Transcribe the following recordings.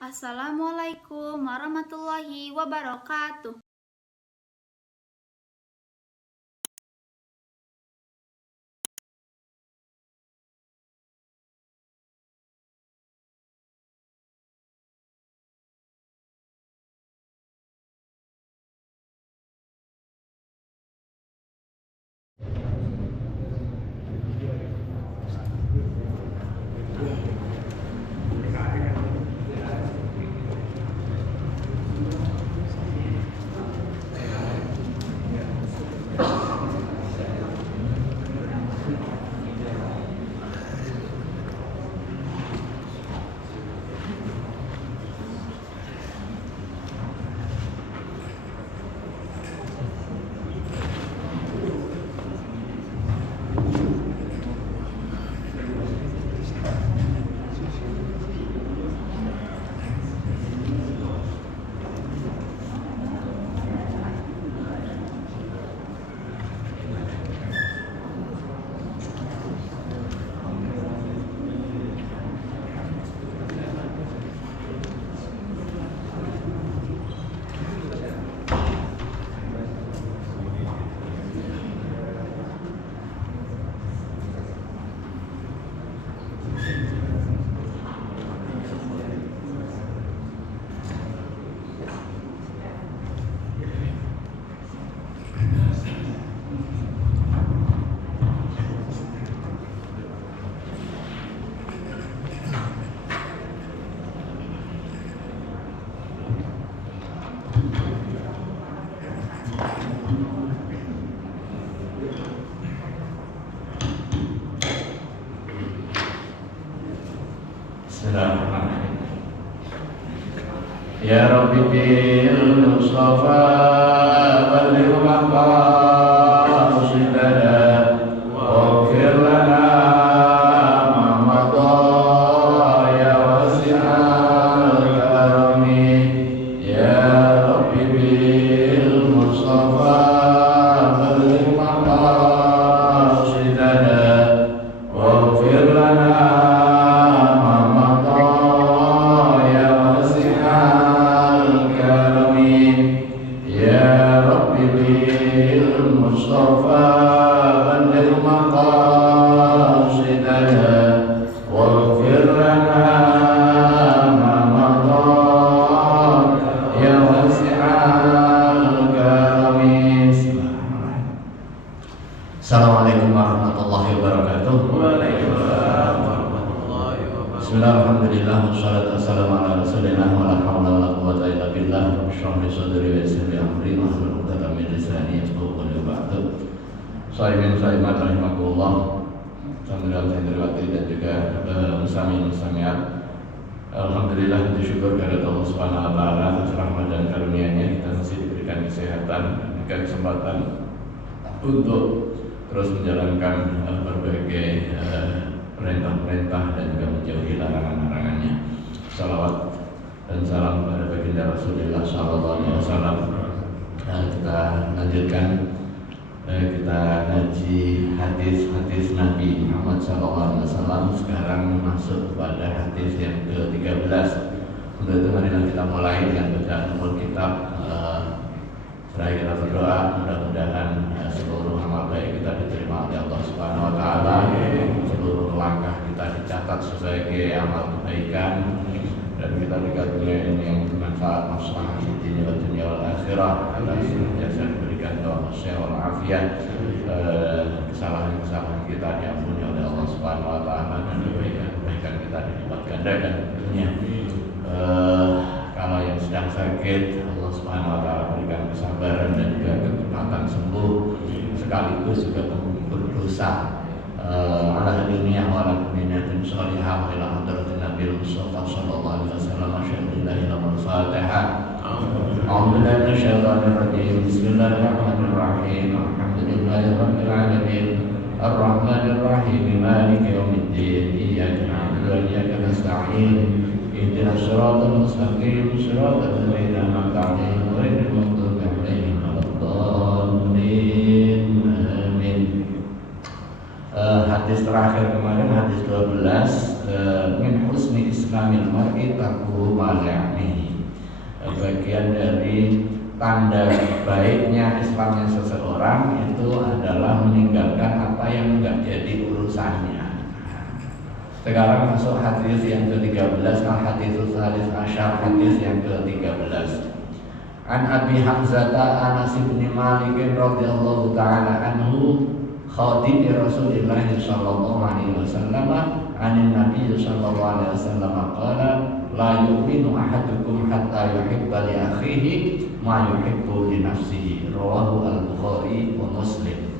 Assalamualaikum warahmatullahi wabarakatuh. Bismillahirrahmanirrahim. Ya Rabbi bil Mustafa balligh maqasidana waghfir lana ma madha ya wasi'al karami. Ya Rabbi bil Mustafa balligh maqasidana waghfir lana Assalamualaikum warahmatullahi wabarakatuh. Waalaikumsalam warahmatullahi wabarakatuh. Bismillah, alhamdulillah, wassalatu wassalamu ala rasulillah wa la hawla wa la quwwata illa billah. Rabbish li sadri wa yassir li amri wahlul 'uqdatam min lisani yafqahu qawli wa ba'du. Sahimin sahibat rahimakumullah, sambil santriwati dan juga muslimin. Alhamdulillah, kita syukur kepada Allah Subhanahu wa taala atas rahmat dan karunia-Nya kita masih diberikan kesehatan, diberikan kesempatan untuk terus menjalankan berbagai perintah-perintah dan juga menjauhi larangan-larangannya. Salawat dan salam kepada baginda Rasulullah SAW. Kita lanjutkan, kita ngaji hadis Nabi Muhammad SAW. Sekarang masuk pada hadis yang ke-13. Untuk itu marilah kita mulai dengan bacaan umul kitab. Setelah kita berdoa, mudah-mudahan seluruh amal baik kita diterima oleh Allah Subhanahu wa taala. Seluruh langkah kita dicatat sebagai amal kebaikan dan kita dunia ini yang bermanfaat maslahah di dunia wal akhirah. Atas senantiasa diberikan taufik wal afiyah. Kesalahan-kesalahan kita diampuni oleh Allah Subhanahu wa taala dan kebaikan kita dilipat gandakan tentunya. Kalau yang sedang sakit, Allah Subhanahu wa taala berikan kesabaran dan juga kecepatan sembuh, sekaligus juga berdosa ala dunia wa ala dunia salihah wa ila hadratin Nabi Mustafa sallallahu alaihi wasallam. Al-Fatihah. A'udzu billahi minasyaitonir rajim. Bismillahirrahmanirrahim. Alhamdulillahirabbil alamin. Ar-Rahmanir Rahim. Maliki yaumiddin. Iyyaka na'budu wa iyyaka nasta'in. Ihdinas siratal mustaqim. Siratal ladzina an'amta 'alaihim ghairil maghdubi 'alaihim waladdallin. Amin. Hadis terakhir kemarin hadis 12, min husni islamil mar'i tarkuhu ma la ya'nihi. Bagian dari tanda baiknya Islamnya seseorang itu adalah meninggalkan apa yang enggak jadi urusannya. Sekarang masuk hadis yang ke-13, al-haditsus salis asyar, hadis yang ke-13. An Abi Hamzah Anas bin Malik radhiyallahu taala anhu khadim Rasulullah sallallahu alaihi wasallam anin Nabi sallallahu alaihi wasallam qala la yu'minu ahadukum hatta yuhibba li akhihi ma yuhibbu li nafsihi, rawahu al-Bukhari wa Muslim.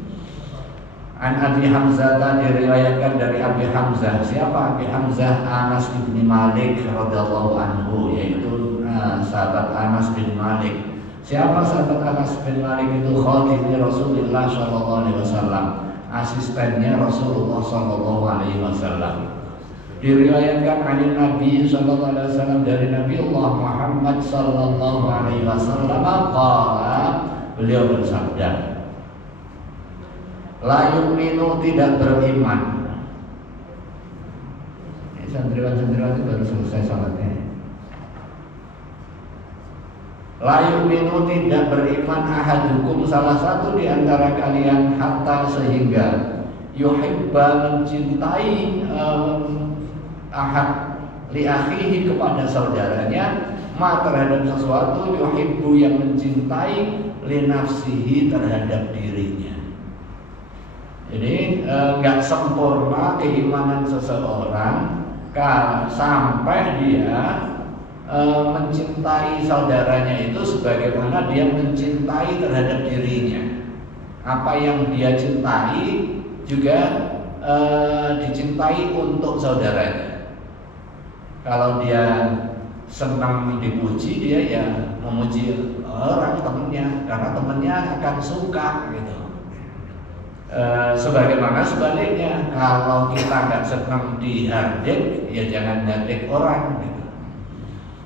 An Abi Hamzah, diriwayatkan dari Abi Hamzah. Siapa Abi Hamzah? Anas bin Malik radhiyallahu anhu, yaitu sahabat Anas bin Malik. Siapa sahabat Anas bin Malik itu? Khadimnya Rasulullah sallallahu alaihi wasallam, asistennya Rasulullah sallallahu alaihi wasallam. Diriwayatkan dari Nabi sallallahu alaihi wasallam, dari Nabi Allah Muhammad sallallahu alaihi wasallam qala, beliau bersabda, la yu'minu, tidak beriman. Ini santriwan-santriwan itu baru selesai salatnya. La yu'minu, tidak beriman ahadukum, salah satu di antara kalian, hatta sehingga yuhibba, mencintai ahad li akhihi, kepada saudaranya, ma, terhadap sesuatu, yuhibbu, yang mencintai, li nafsihi, terhadap dirinya. Jadi nggak sempurna keimanan seseorang sampai dia mencintai saudaranya itu sebagaimana dia mencintai terhadap dirinya. Apa yang dia cintai juga dicintai untuk saudaranya. Kalau dia senang dipuji, dia ya memuji orang temannya, karena temannya akan suka gitu. Sebagaimana sebaliknya, kalau kita nggak senang dihardik, ya jangan hardik orang gitu.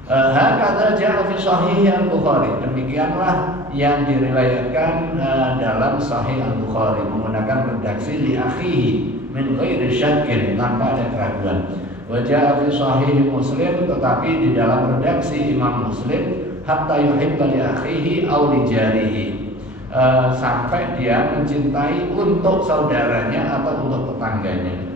Hakadha ja'a fi Sahih Al-Bukhari, demikianlah yang diriwayatkan dalam Sahih Al-Bukhari menggunakan redaksi li akhihi min ghairi syakkin, tanpa ada keraguan. Wa ja'a fi Sahih Muslim, tetapi di dalam redaksi Imam Muslim, hatta yuhibba li akhihi aw li jarihi, sampai dia mencintai untuk saudaranya atau untuk tetangganya.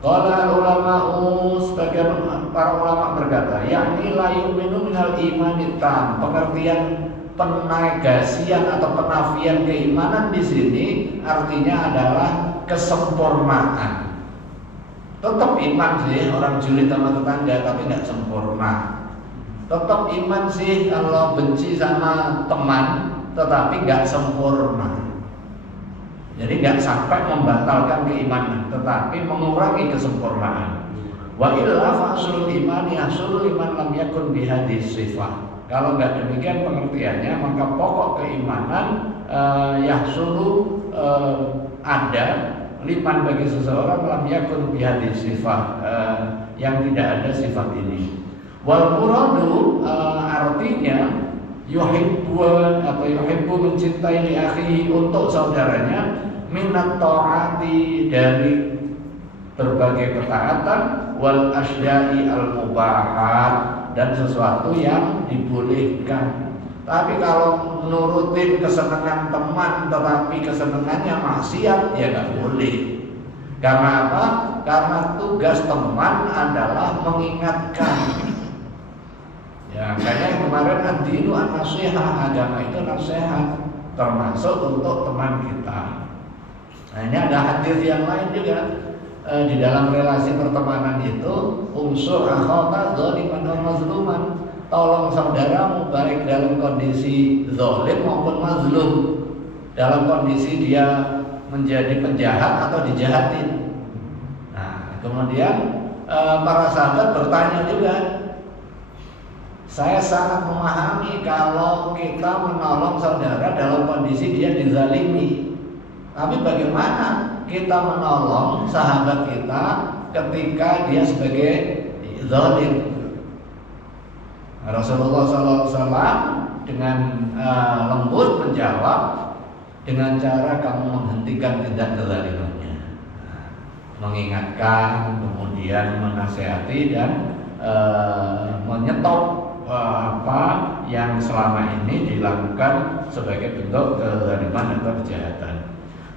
Qala ulama'u, sebagian para ulama berkata, yakni la yu'minu minal imani tam, pengertian penegasian atau penafian keimanan di sini artinya adalah kesempurnaan. Tetap iman sih orang julid sama tetangga, tapi nggak sempurna. Tetap iman sih kalau benci sama teman, tetapi nggak sempurna. Jadi nggak sampai membatalkan keimanan, tetapi mengurangi kesempurnaan. Wa illa fa'aslul iman yahsul liman lam yakun bihadis sifah. Kalau nggak demikian pengertiannya, maka pokok keimanan yahsulu ada liman, bagi seseorang lam yakun bihadis sifah, yang tidak ada sifat ini. Wal muradu, artinya yuhibbu atau yuhibbu, mencintai li akhihi, untuk saudaranya, minat ta'ati, dari berbagai ketaatan, wal asya'i al mubahat, dan sesuatu yang dibolehkan. Tapi kalau nurutin kesenangan teman tetapi kesenangannya maksiat, ya nggak boleh. Karena apa? Karena tugas teman adalah mengingatkan. Ya, kayaknya kemarin ad-dinu an-nasihah, agama itu nasihat, termasuk untuk teman kita. Nah, ini ada hadis yang lain juga di dalam relasi pertemanan itu, unsur akhaka dzaliman wa mazluman, tolong saudaramu baik dalam kondisi zalim maupun mazlum, dalam kondisi dia menjadi penjahat atau dijahatin. Nah, kemudian para sahabat bertanya juga. Saya sangat memahami kalau kita menolong saudara dalam kondisi dia dizalimi. Tapi bagaimana kita menolong sahabat kita ketika dia sebagai zalim? Rasulullah SAW dengan lembut menjawab, dengan cara kamu menghentikan tindak kezalimannya, mengingatkan, kemudian menasihati dan menyetop apa yang selama ini dilakukan sebagai bentuk kezaliman atau kejahatan.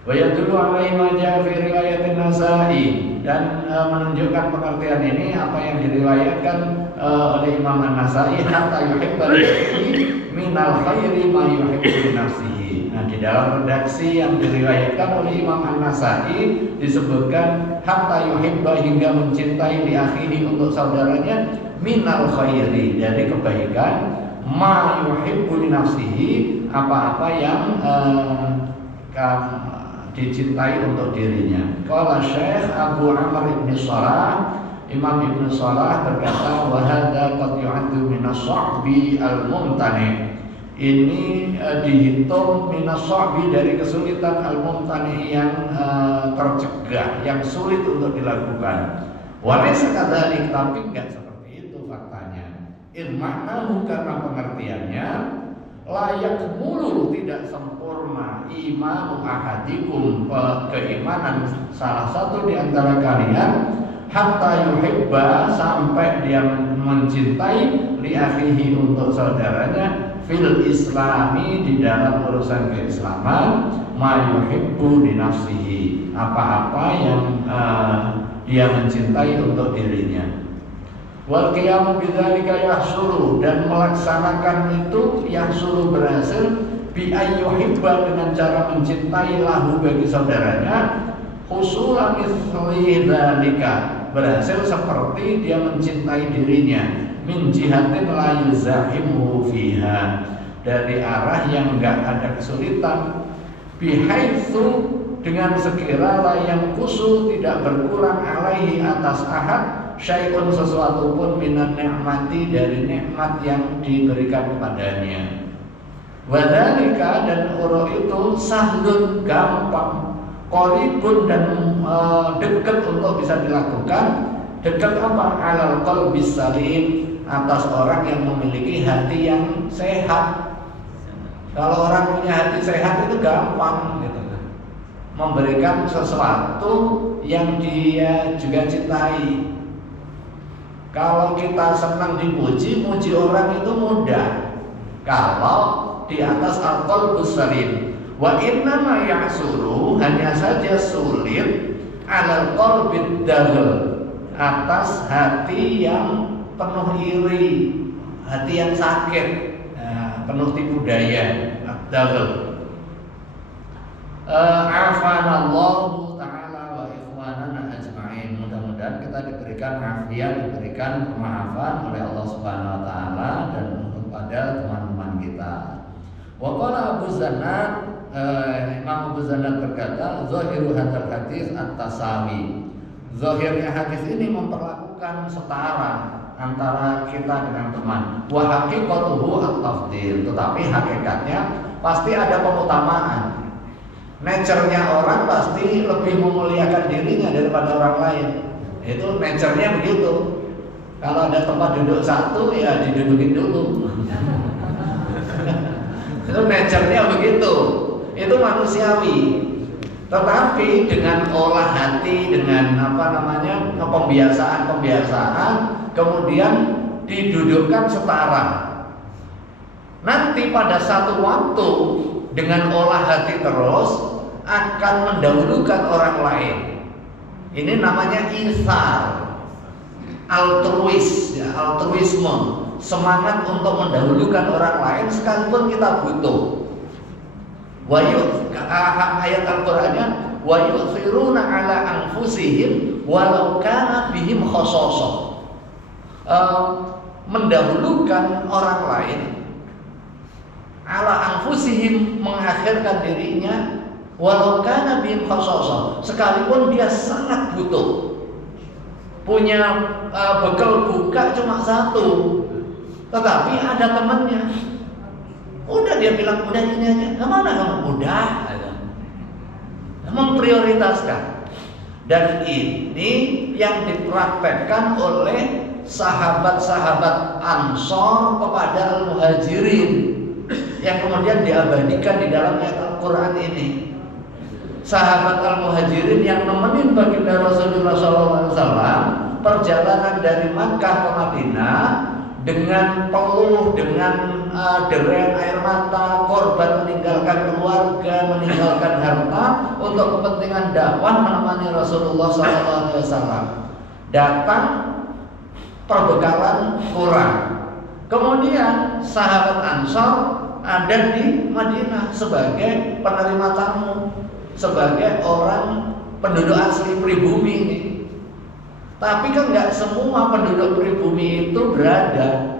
Wa yadullu alaihi ma jaa fi riwayatin Nasa'i, dan menunjukkan pengertian ini apa yang diriwayatkan oleh Imam An-Nasa'i, hatta yuhibba minal khairi ma yuhibbu li nafsihi. Nah, di dalam redaksi yang diriwayatkan oleh Imam An-Nasa'i disebutkan hatta yuhibba, hingga mencintai li akhihi, untuk saudaranya, minal khairi, dari kebaikan, ma yuhibbu li nafsihi, apa-apa yang dicintai untuk dirinya. Qala Syekh Abu Amr ibn Salah, Imam Ibn Salah berkata, wa hadza qad yu'addu min as-sa'bi al-mumtani. Ini dihitung min as-sa'bi, dari kesulitan al-mumtani, yang tercegah, yang sulit untuk dilakukan. Wa laysa kadzalik, tapi enggak seperti itu faktanya. Maknahu, karena pengertiannya, layak mulu, tidak sempurna, imanu ahadikum, keimanan salah satu di antara kalian, hatta yuhibba, sampai dia mencintai, li akhihi, untuk saudaranya, fil islami, di dalam urusan keislaman, ma yuhibbu li nafsihi, apa-apa yang dia mencintai untuk dirinya. Wal qiyamu bidzalika yahsulu, dan melaksanakan itu yahsulu, berhasil, bi ayyuhibba, dengan cara mencintai, lahu, bagi saudaranya, husulan mithli dzalika, berhasil seperti dia mencintai dirinya, min jihatin la yuzahimu fiha, dari arah yang enggak ada kesulitan, bihaitsu, dengan sekira la yang kusu, tidak berkurang, alaihi, atas ahad, syai'un, sesuatu pun, minan ni'mati, dari nikmat yang diberikan kepadanya. Wadzalika, dan urut itu, sahlun, gampang, qaribun, dan dekat untuk bisa dilakukan. Dekat apa? Alal qalbis salim, atas orang yang memiliki hati yang sehat. Kalau orang punya hati sehat itu gampang gitu, memberikan sesuatu yang dia juga cintai. Kalau kita senang dipuji, muji orang itu mudah. Kalau di atas al-qalbus salim. Wa innama ya'suru, hanya saja sulit, alal qalbid daghal, atas hati yang penuh iri, hati yang sakit, penuh tipu daya, daghal. Afanallahu ta'ala wa ikhwanana ajma'in. Mudah-mudahan kita diberikan afiat, diberikan kemaafan oleh Allah Subhanahu wa taala, dan kepada teman-teman kita. Wa qala Abu Zannad, Imam Abu Zannad berkata, zahiru hadzal hadis at-tasawi. Zahirnya hadis ini memperlakukan setara antara kita dengan teman. Wa haqiqatuhu at-tafdil, tetapi hakikatnya pasti ada pengutamaan. Nature-nya orang pasti lebih memuliakan dirinya daripada orang lain. Itu nature-nya begitu. Kalau ada tempat duduk satu, ya didudukin dulu. Itu nature-nya begitu. Itu manusiawi. Tetapi dengan olah hati, dengan pembiasaan, kemudian didudukkan setara. Nanti pada satu waktu, dengan olah hati terus, akan mendahulukan orang lain. Ini namanya isar, altruisme, semangat untuk mendahulukan orang lain sekalipun kita butuh. Ayat Al-Qur'annya, wa yu'thiruna ala anfusihim walau kana bihim khasasah. Mendahulukan orang lain, ala anfusihim, mengakhirkan dirinya, walau kana bihim khasasah, sekalipun dia sangat butuh. Punya bekal buka cuma satu, tetapi ada temannya. Udah dia bilang, udah ini aja. Kemana kamu? Udah. Memprioritaskan. Dan ini yang dipraktekkan oleh sahabat-sahabat Ansor kepada Al-Muhajirin, yang kemudian diabadikan di dalam ayat Al-Quran ini. Sahabat Al-Muhajirin yang nemenin baginda Rasulullah SAW perjalanan dari Makkah ke Madinah dengan peluh, dengan derayan air mata, korban meninggalkan keluarga, meninggalkan harta untuk kepentingan dakwah menemani Rasulullah SAW. Datang perbekalan kurang. Kemudian sahabat Ansor ada di Madinah sebagai penerima tamu, sebagai orang penduduk asli pribumi ini. Tapi kan nggak semua penduduk pribumi itu berada.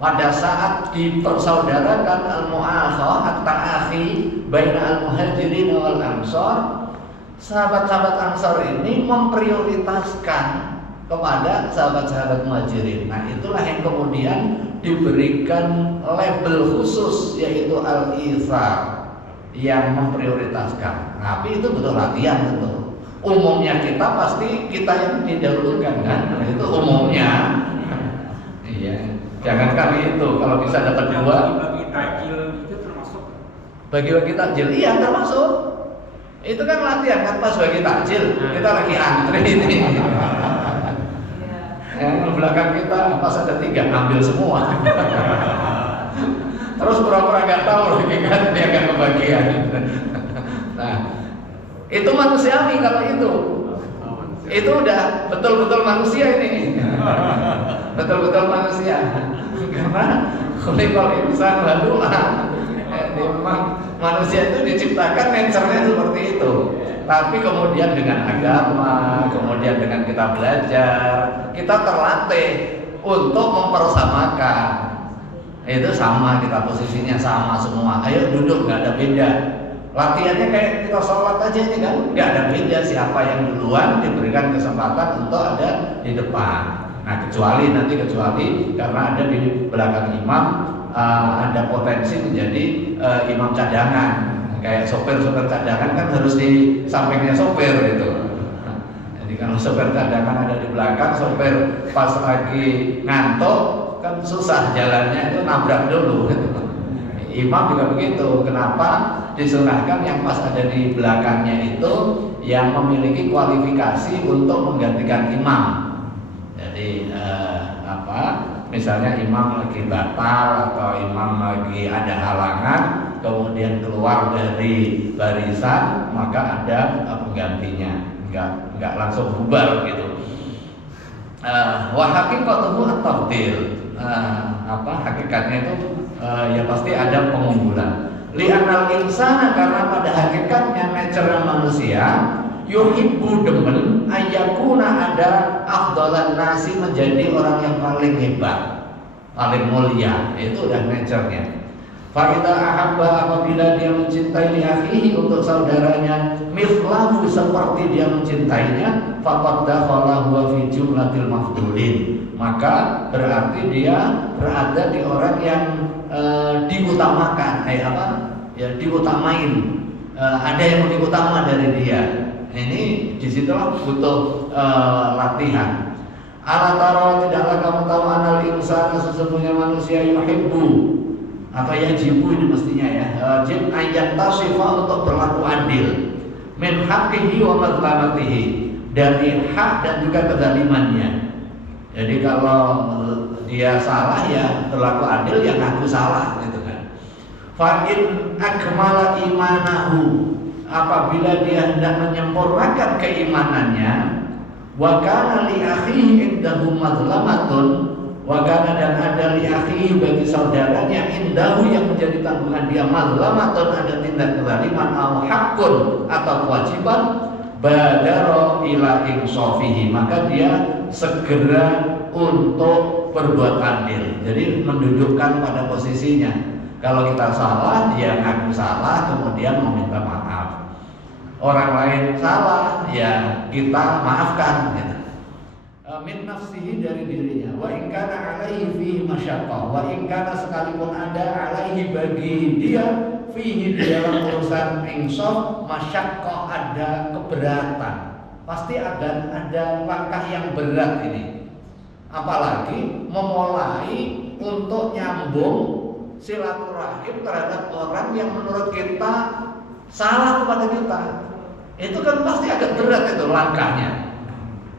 Pada saat dipersaudarakan al-mu'akhah at-ta'akhi baina al-muhajirin wal ansor, sahabat-sahabat Ansor ini memprioritaskan kepada sahabat-sahabat muhajirin. Nah, itulah yang kemudian diberikan label khusus, yaitu al-ithar, yang memprioritaskan. Tapi itu butuh latihan tentu. Umumnya kita pasti kita yang didahulukan kan, itu umumnya. Iya, jangankan itu, kalau bisa dapat dua. Bagi takjil itu termasuk. Bagi takjil, iya termasuk. Itu kan latihan kan, pas bagi takjil kita lagi antri ini. Yang belakang kita pas ada 3 ambil semua. Terus pura-pura nggak tahu lagi kan dia akan kebagian. Nah, itu manusiawi kalau itu. Itu udah betul-betul manusia ini. Betul-betul manusia. Karena khuliqal insan halu'an. Memang manusia itu diciptakan nature-nya seperti itu. Tapi kemudian dengan agama, kemudian dengan kita belajar, kita terlatih untuk mempersamakan. Itu sama, kita posisinya sama semua. Ayo duduk, nggak ada beda. Latihannya kayak kita sholat aja ini kan, nggak ada beda siapa yang duluan diberikan kesempatan untuk ada di depan. Nah kecuali karena ada di belakang imam, ada potensi menjadi imam cadangan. Kayak sopir cadangan kan harus di sampingnya sopir itu. Jadi kalau sopir cadangan ada di belakang, sopir pas lagi ngantuk kan susah jalannya, itu nabrak dulu. Imam juga begitu. Kenapa disunahkan yang pas ada di belakangnya itu yang memiliki kualifikasi untuk menggantikan imam. Jadi misalnya imam lagi batal atau imam lagi ada halangan, kemudian keluar dari barisan, maka ada penggantinya, enggak langsung bubar gitu. Wa haqiqatuhu at-tafdil. Hakikatnya itu ya pasti ada pengunggulan. Li'anal insana, karena pada hakikatnya nature manusia yuhibbu demen ayyakuna ada afdalan nasi, menjadi orang yang paling hebat, paling mulia. Itu udah nature-nya. Fa'idha ahabba, apabila dia mencintai li akhihi, untuk saudaranya, mithlahu, seperti dia mencintainya, faqad dakhala huwa fi jumlatil mafdulin, maka berarti dia berada di orang yang diutamakan. Diutamain. Ada yang lebih utama dari dia. Ini disitulah butuh latihan. Ala tara, tidaklah kamu tahu, anal insana, sesungguhnya manusia yuhibbu, atau yajibu ini mestinya ya, wajib ayat tasifah, untuk berlaku adil, min haqqihi wa madlamatihi, dari hak dan juga kezalimannya. Jadi kalau dia salah ya berlaku adil, yang ngaku salah gitu kan. Fa in akmala imanahu, apabila dia hendak menyempurnakan keimanannya, wa kana li akhihi indahu madlamatun, wa kana, dan ada li akhihi, bagi saudaranya, indahu, yang menjadi tanggungan dia, madlamatun, ada tindak kezaliman, au haqqun, atau kewajiban, badara ila insafihi, maka dia segera untuk berbuat adil. Jadi mendudukkan pada posisinya. Kalau kita salah, dia ngaku salah, kemudian meminta maaf. Orang lain salah, ya kita maafkan gitu. Min nafsihi, dari dirinya. Wa in kana alaihi fihi masyaqqah, wa in kana, sekalipun ada alaihi, bagi dia, fihi, di dalam urusan insaf, masyaqqah, ada keberatan. Pasti ada langkah yang berat ini. Apalagi memulai untuk nyambung silaturahim terhadap orang yang menurut kita salah kepada kita. Itu kan pasti agak berat itu langkahnya.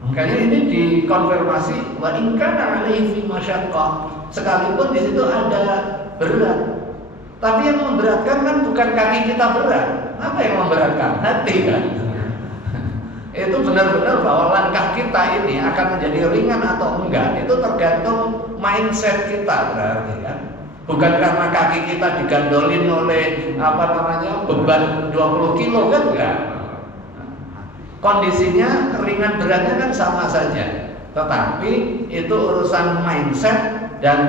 Makanya ini dikonfirmasi wa in kana alaihi fi masyaqqah. Sekalipun di situ ada berat. Tapi yang memberatkan kan bukan kaki kita berat. Apa yang memberatkan? Hati kan. Itu benar-benar bahwa langkah kita ini akan menjadi ringan atau enggak, itu tergantung mindset kita berarti kan. Bukan karena kaki kita digandolin oleh beban 20 kilo kan enggak. Kondisinya ringan beratnya kan sama saja. Tetapi itu urusan mindset dan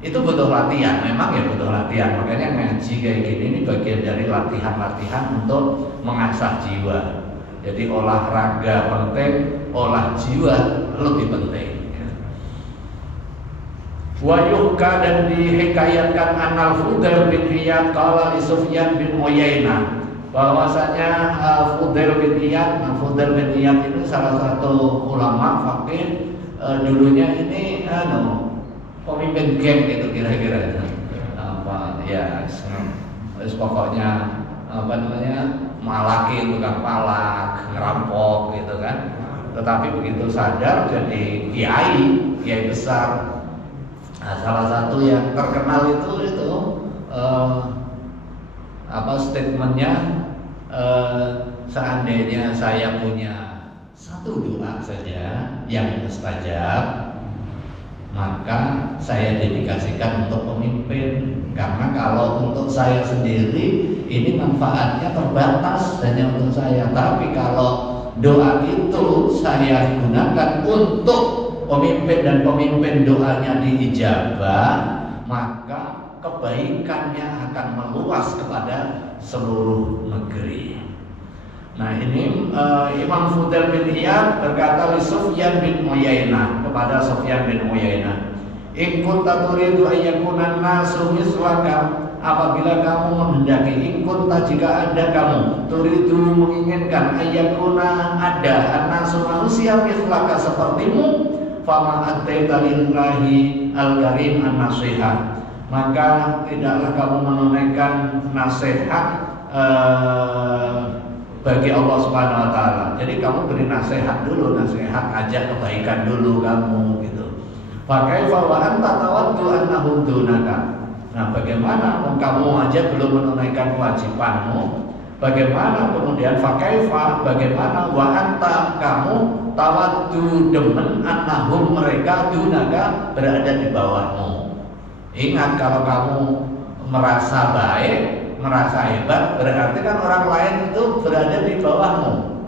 itu butuh latihan. Memang ya butuh latihan. Makanya ngaji kayak gini ini bagian dari latihan-latihan untuk mengasah jiwa. Jadi olahraga penting, olah jiwa lebih penting. Wa yuhka dan dihikayatkan anal Fudail bin Iyad qala li Sufyan bin Uyainah bahwasanya Fudail bin Iyad ini salah satu ulama fakih dulunya ini pemimpin geng itu kira-kira pokoknya malaki, tukang palak, ngerampok gitu kan. Tetapi begitu sadar jadi kiai besar. Nah, salah satu yang terkenal itu statementnya, seandainya saya punya satu doa saja yang mustajab, maka saya dedikasikan untuk pemimpin. Karena kalau untuk saya sendiri ini manfaatnya terbatas hanya untuk saya. Tapi kalau doa itu saya gunakan untuk pemimpin dan pemimpin doanya diijabah, maka kebaikannya akan meluas kepada seluruh negeri. Nah ini Imam Fudail bin Iyad berkata li Sufyan bin Uyainah, kepada Sufyan bin Uyainah, in kunta turidu ayyakunan nasu mislaka, apabila kamu menghendaki, in kunta jika ada kamu, turidu menginginkan, ayyakuna ada an-nasu manusia mislaka sepertimu, fama ataita lillahi al-karim an-nasihah, maka tidaklah kamu menunaikan nasihat bagi Allah Subhanahu wa taala. Jadi kamu beri nasihat dulu, nasihat ajak kebaikan dulu kamu gitu. Fa kaifa wa anta tawaddu annahu dunaka. Nah, bagaimana kamu aja belum menunaikan kewajibanmu? Bagaimana kemudian fa kaifa, bagaimana wa anta kamu tawaddu demen annahum mereka dunaka berada di bawahmu. Ingat, kalau kamu merasa baik, merasa hebat, berarti kan orang lain itu berada di bawahmu.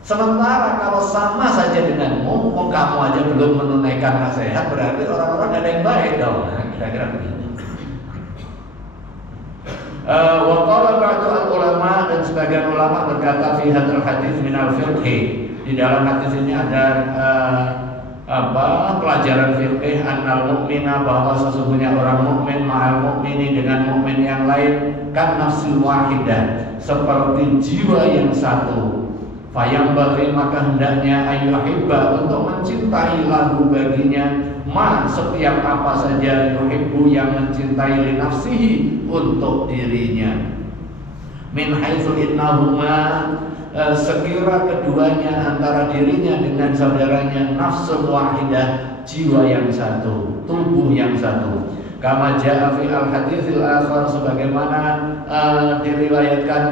Sementara kalau sama saja denganmu, kamu aja belum menunaikan nasihat, berarti orang-orang ada yang baik dong. Nah, kira-kira begitu. Wa qala ba'du al-ulama, dan sebagian ulama berkata fi hadzal hadis min al-fiqh. Di dalam hadis ini ada pelajaran fiqh, annal mu'mina, bahwa sesungguhnya orang mukmin ma'al mukmini, dengan mukmin yang lain, kan nafsul wahidah, seperti jiwa yang satu. Fayang bagi, maka hendaknya ayyuhibba, untuk mencintai lahu baginya, ma setiap apa saja, yuhibbu yang mencintai li nafsihi untuk dirinya, min haitsu innahuma sekira keduanya antara dirinya dengan saudaranya nafsul wahidah, jiwa yang satu, tubuh yang satu. Kama jaa fi al-haditsil akhar, sebagaimana diriwayatkan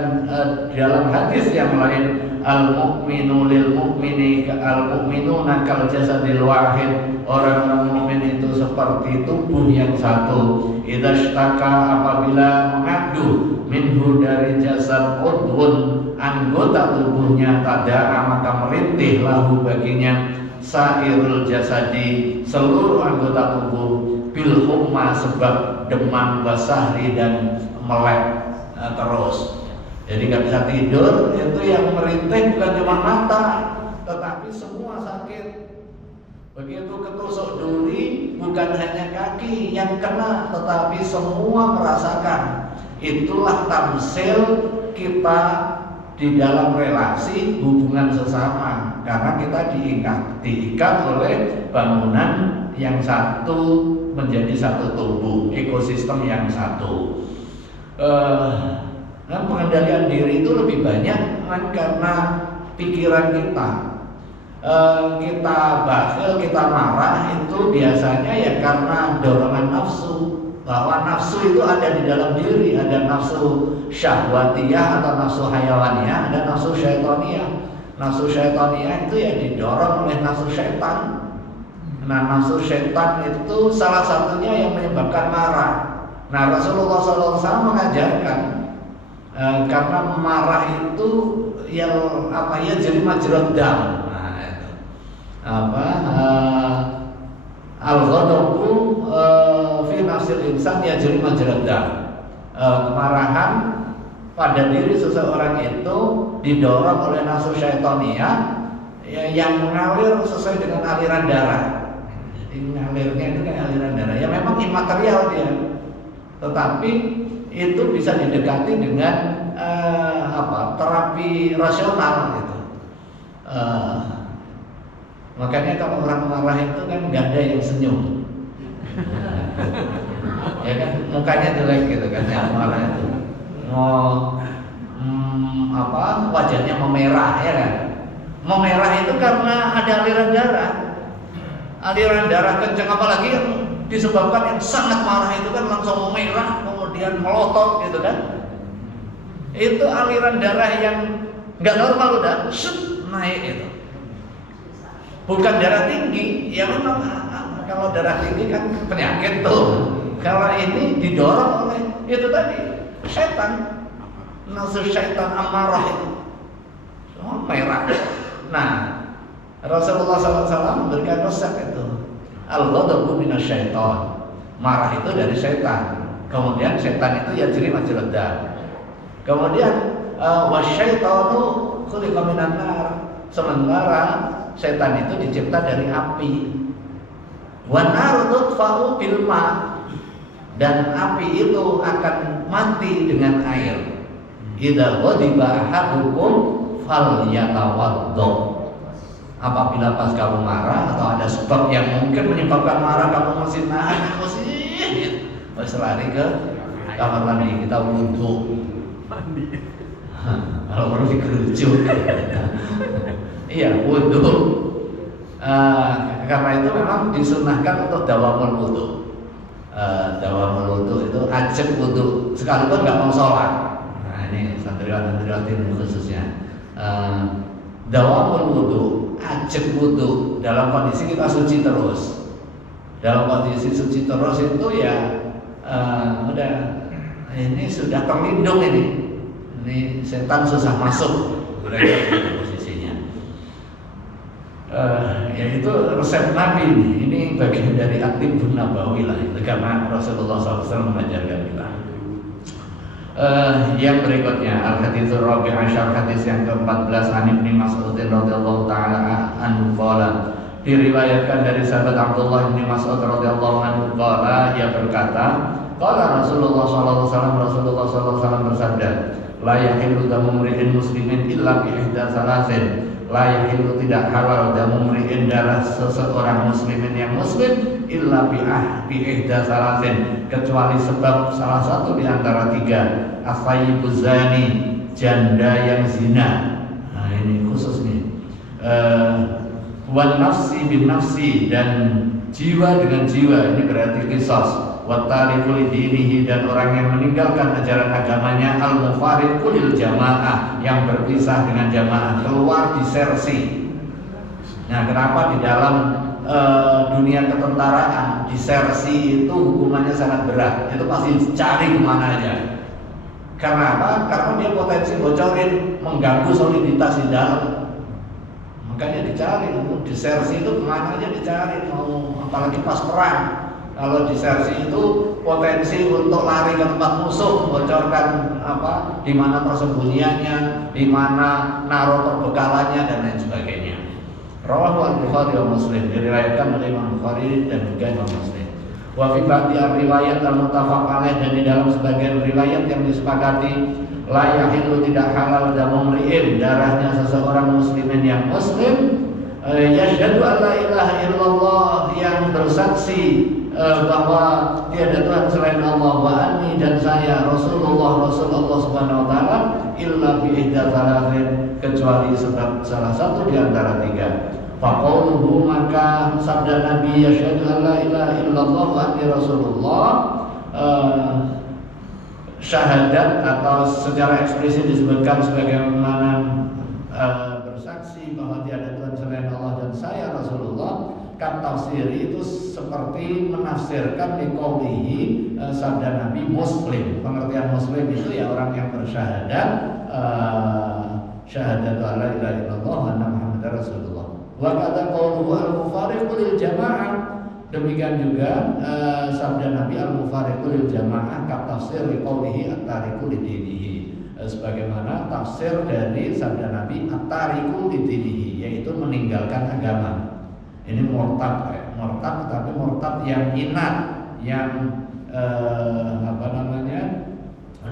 dalam hadis yang lain, al-mu'minu lil mu'mini al-mu'minuna kal jasadil wahid, orang-orang mukmin itu seperti tubuh yang satu. Idza shtaka, apabila mengadu, minhu dari jasad udhun, anggota tubuhnya, tada'a maka merintih lahu baginya, sairul jasadi, seluruh anggota tubuh, bil humma, sebab demam, basahri, dan melek terus. Jadi nggak bisa tidur, itu yang merintih bukan cuma mata, tetapi semua sakit. Begitu ketusuk duri, bukan hanya kaki yang kena, tetapi semua merasakan. Itulah tamsil kita di dalam relasi hubungan sesama, karena kita diikat oleh bangunan yang satu, menjadi satu tubuh, ekosistem yang satu. Dan pengendalian diri itu lebih banyak kan karena pikiran kita. kita bakhil, kita marah itu biasanya ya karena dorongan nafsu. Bahwa nafsu itu ada di dalam diri, ada nafsu syahwatiyah atau nafsu hayawaniyah, ada nafsu syaitoniyah. Nafsu syaitoniyah itu ya didorong oleh nafsu syaitan. Nah, nafsu syaitan itu salah satunya yang menyebabkan marah. Nah, Rasulullah SAW mengajarkan karena marah itu yang jadi majrad dam. Nah, itu al-ghadabu fi nafsil insan yajri majrad dam. Kemarahan pada diri seseorang itu didorong oleh nafsu syaitoniyah yang mengalir sesuai dengan aliran darah. Jadi mengalirnya itu kayak aliran darah. Ya memang imaterial dia, tetapi itu bisa didekati dengan terapi rasional gitu. Makanya kalau orang marah itu kan nggak ada yang senyum. Ya kan mukanya jelek gitu kan yang marah itu. Wajahnya memerah ya kan. Memerah itu karena ada aliran darah. Aliran darah kencang, apalagi yang disebabkan yang sangat marah itu kan langsung memerah, kemudian melotot gitu kan. Itu aliran darah yang nggak normal udah naik itu. Bukan darah tinggi, ya memang kalau darah tinggi kan penyakit tuh. Kalau ini didorong oleh itu tadi setan, nafsu syaitan amarah itu merah. Nah, Rasulullah SAW memberikan resep itu. Al-ghadabu minasyaiton. Marah itu dari setan. Kemudian setan itu yajri majrad dam. Kemudian wasyaitonu khuliqa minan nar. Sementara setan itu dicipta dari api. Wan naru tudfa'u bil ma. Dan api itu akan mati dengan air. Idza ghadiba ahadukum falyatawaddo. Apabila pas kamu marah atau ada sebab yang mungkin menyebabkan marah, kamu masih nahan emosi, harus lari ke kamar mandi, kita wudhu. Kalau perlu dikerucut. Iya, wudhu. Karena itu memang disunahkan untuk dawamul wudhu. Dawamul wudhu itu ajak wudhu sekalipun nggak mau sholat. Nah ini santriwan-santriwatin khususnya. Dawamul wudhu, ajak wudhu dalam kondisi kita suci terus. Dalam kondisi suci terus itu ya udah ini sudah terlindung ini setan susah masuk. Posisinya. Ya itu resep Nabi ini bagian dari At-Tibbun Nabawi lah itu karena Rasulullah SAW mengajarkan kita. Yang berikutnya Al-Haditsur Rabi' Asyar, hadis yang ke-14 an Ibnu Mas'ud radhiyallahu taala anhu qala, diriwayatkan dari sahabat Abdullah bin Mas'ud radhiyallahu anhu qala, ia berkata, qala Rasulullah sallallahu alaihi wasallam bersabda, la yahillu damu mri'in muslimin illa bi ihda salasin. La yahillu, tidak halal damu mri'in, darah seseorang muslimin yang muslim, illa bi ihda salasin, kecuali sebab salah satu di antara tiga. As-sayyibuz zani, janda yang zina. Nah ini khusus nih. Wan nafsi bin nafsi, dan jiwa dengan jiwa, ini berarti qisas. Wa tariku lidinihi, dan orang yang meninggalkan ajaran agamanya. Al-mufariqu lil jamaah, yang berpisah dengan jamaah, keluar disersi. Nah kenapa di dalam dunia ketentaraan disersi itu hukumannya sangat berat, itu pasti cari kemana aja. Karena apa? Karena dia potensi bocorin, mengganggu soliditas di dalam. Makanya dicari, disersi itu kemana aja dicari, mau apalagi pas perang. Kalau disersi itu potensi untuk lari ke tempat musuh, membocorkan di mana persembunyiannya, di mana naruh perbekalannya dan lain sebagainya. Rawahu al-Bukhari wa Muslim, diriwayatkan oleh Imam Bukhari dan juga Imam Muslim. Wa fi ba'di riwayat al-muttafaq alaih, dan di dalam sebagian riwayat yang disepakati, la yahillu, tidak halal damu mri'in, darahnya seseorang muslimin yang muslim, yashhadu an la ilaha illallah, yang bersaksi bahwa tiada Tuhan selain Allah, wa anni, dan saya Rasulullah Subhanahu wa taala, illa bi ihda thalathin, kecuali sebab salah satu di antara tiga. Faqauluhu, maka sabda Nabi asyhadu an la ilaha illallah wa anni rasulullah, syahadat atau secara eksplisit disebutkan sebagaimana bersaksi bahwa tiada Tuhan selain Allah dan saya Rasulullah. Kan tafsiri itu seperti menafsirkan liqaulihi, sabda Nabi Muslim. Pengertian Muslim itu ya orang yang bersyahadat, syahadatu alla ilaha illallah wa anna muhammadar rasulullah. Wa kata qauluhu al-mufariqu lil jamaah, demikian juga sabda Nabi al-mufariqu lil jamaah ka tafsir liqaulihi at-tariqu lidinihi, sebagaimana tafsir dari sabda Nabi at-tariqu lidinihi, yaitu meninggalkan agama. Ini murtad, tapi murtad yang inat, yang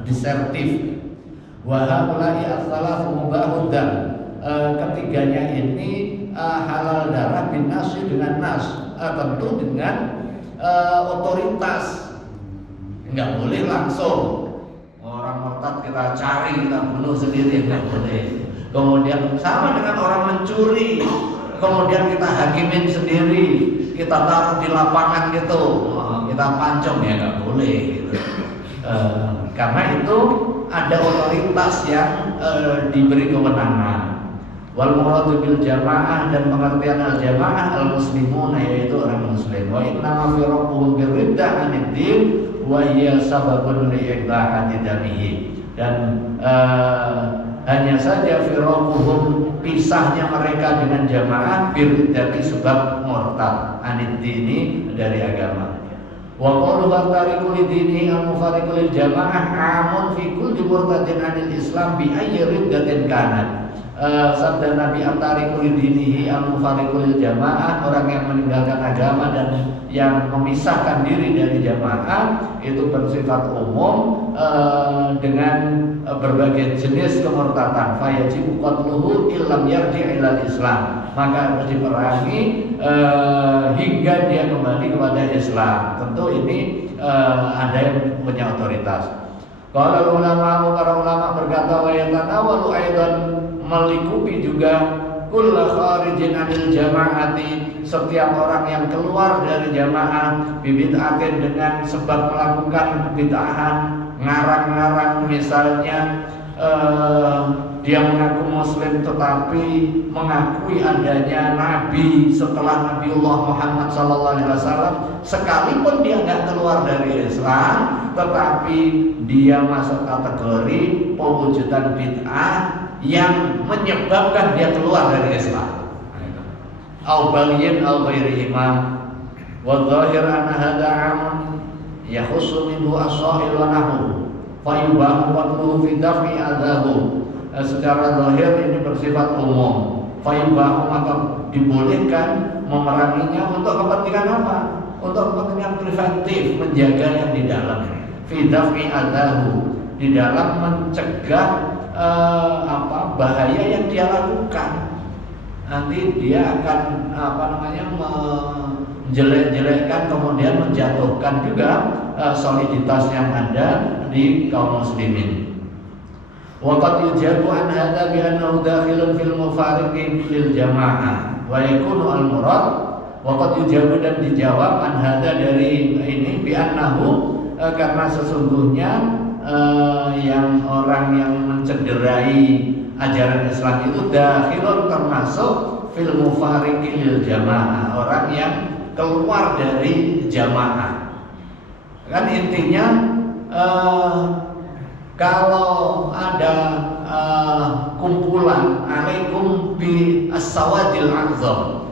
disertif. Wa haula'i as-salatu mubahud dam, ketiganya ini halal darah bin nasi dengan nas, tentu dengan otoritas. Enggak boleh langsung orang murtad kita cari, kita bunuh sendiri, enggak boleh. Kemudian sama dengan orang mencuri, kemudian kita hakimin sendiri, kita taruh di lapangan gitu, kita pancung, ya nggak boleh gitu. Karena itu ada otoritas yang diberi kewenangan. Wal muradu bil jamaah, dan pengertian al jamaah al muslimuna, yaitu orang muslim. Wa inna ma firaqu bir riddah anid din wa hiya sababun li ibahati damihi, dan hanya saja firaquhum, pisahnya mereka dengan jamaah, biridati sebab murtad, anid dini, dari agama. Wa qawlu tariqu lidini al-mufariqu lil jamaah amun fi kulli murtadin anil Islam bi ayyi riddatin kanat. Sabda Nabi at-tariqu lidinihi al-mufariqu lil jamaah, orang yang meninggalkan agama dan yang memisahkan diri dari jamaah, itu bersifat umum dengan berbagai jenis kemurtadan. Fayajibu qatluhu illam yarji' ilal Islam, maka harus diperangi hingga dia kembali kepada Islam. Tentu ini ada yang punya otoritas. Kalau ulama, para ulama berkata, wa yatanawalu aidan, melikupi juga kulla kharijin anil jamaati, setiap orang yang keluar dari jamaah, bid'atin, dengan sebab melakukan bid'ahan, ngarang-ngarang, misalnya dia mengaku muslim tetapi mengakui adanya nabi setelah Nabiullah Muhammad SAW, sekalipun dia nggak keluar dari Islam, tetapi dia masuk kategori pewujudan bid'ah yang menyebabkan dia keluar dari Islam. Au baghin au ghairihima, wa dhahir anna hadha 'amun yakhussu minhu as-sahil wa nahu fa yubahu qatluhu fi daf'i adzahu. Secara zahir ini bersifat umum. Fa yubahu, maka dibolehkan memeranginya untuk kepentingan apa? Untuk kepentingan preventif, menjaga yang di dalam. Fi daf'i adzahu, di dalam mencegah bahaya yang dia lakukan. Nanti dia akan menjelek-jelekkan, kemudian menjatuhkan juga soliditas yang ada di kaum muslimin. Wa qad yujabu an hadza bi annahu dakhilun fil mufariqin lil jamaah wa yakunu al murad, wa qad yujabu, dan dijawab an hadza dari ini bi annahu, karena sesungguhnya yang orang yang mencederai ajaran Islam itu dakhilun, termasuk fil mufariqin lil jamaah, orang yang keluar dari jamaah. Kan intinya kalau ada kumpulan alaikum bi as-sawadil azam,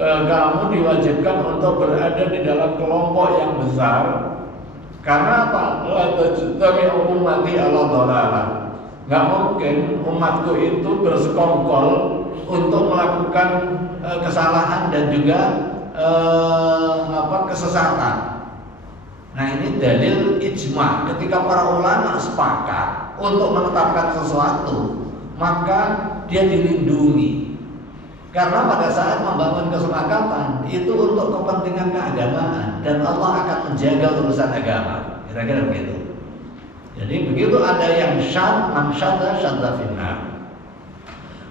kamu diwajibkan untuk berada di dalam kelompok yang besar. Karena apa? La tajtami'u ummati ala dhalalah. Enggak mungkin umatku itu bersekongkol untuk melakukan kesalahan dan juga kesesatan. Nah, ini dalil ijma. Ketika para ulama sepakat untuk menetapkan sesuatu, maka dia dilindungi. Karena pada saat membangun kesepakatan itu untuk kepentingan keagamaan, dan Allah akan menjaga urusan agama. Kira-kira begitu. Jadi begitu ada yang syad, man syadda syadda finnar.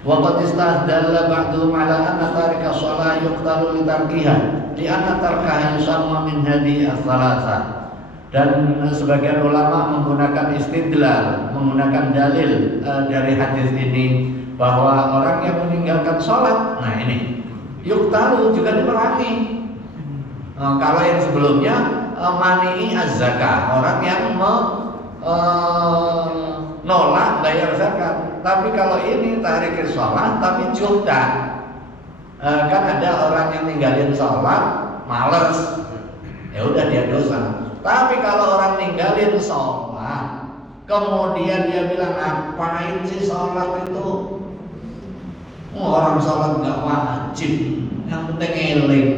Wa qad istadalla ba'dhum 'ala anna tarika shalah yuqtalu li tarkiha li anna tarkaha yusamma min hadhihi ats-tsalatsah. Dan sebagian ulama menggunakan istidlal, menggunakan dalil dari hadis ini bahwa orang yang meninggalkan sholat, nah ini yuqtalu juga diperangi. Kalau yang sebelumnya mani'i az-zakah, orang yang nolak bayar zakat. Tapi kalau ini tarik sholat tapi juhda, kan ada orang yang ninggalin sholat males, ya udah dia dosa. Tapi kalau orang ninggalin sholat kemudian dia bilang ngapain sih sholat itu, orang sholat nggak wajib, yang penting eling,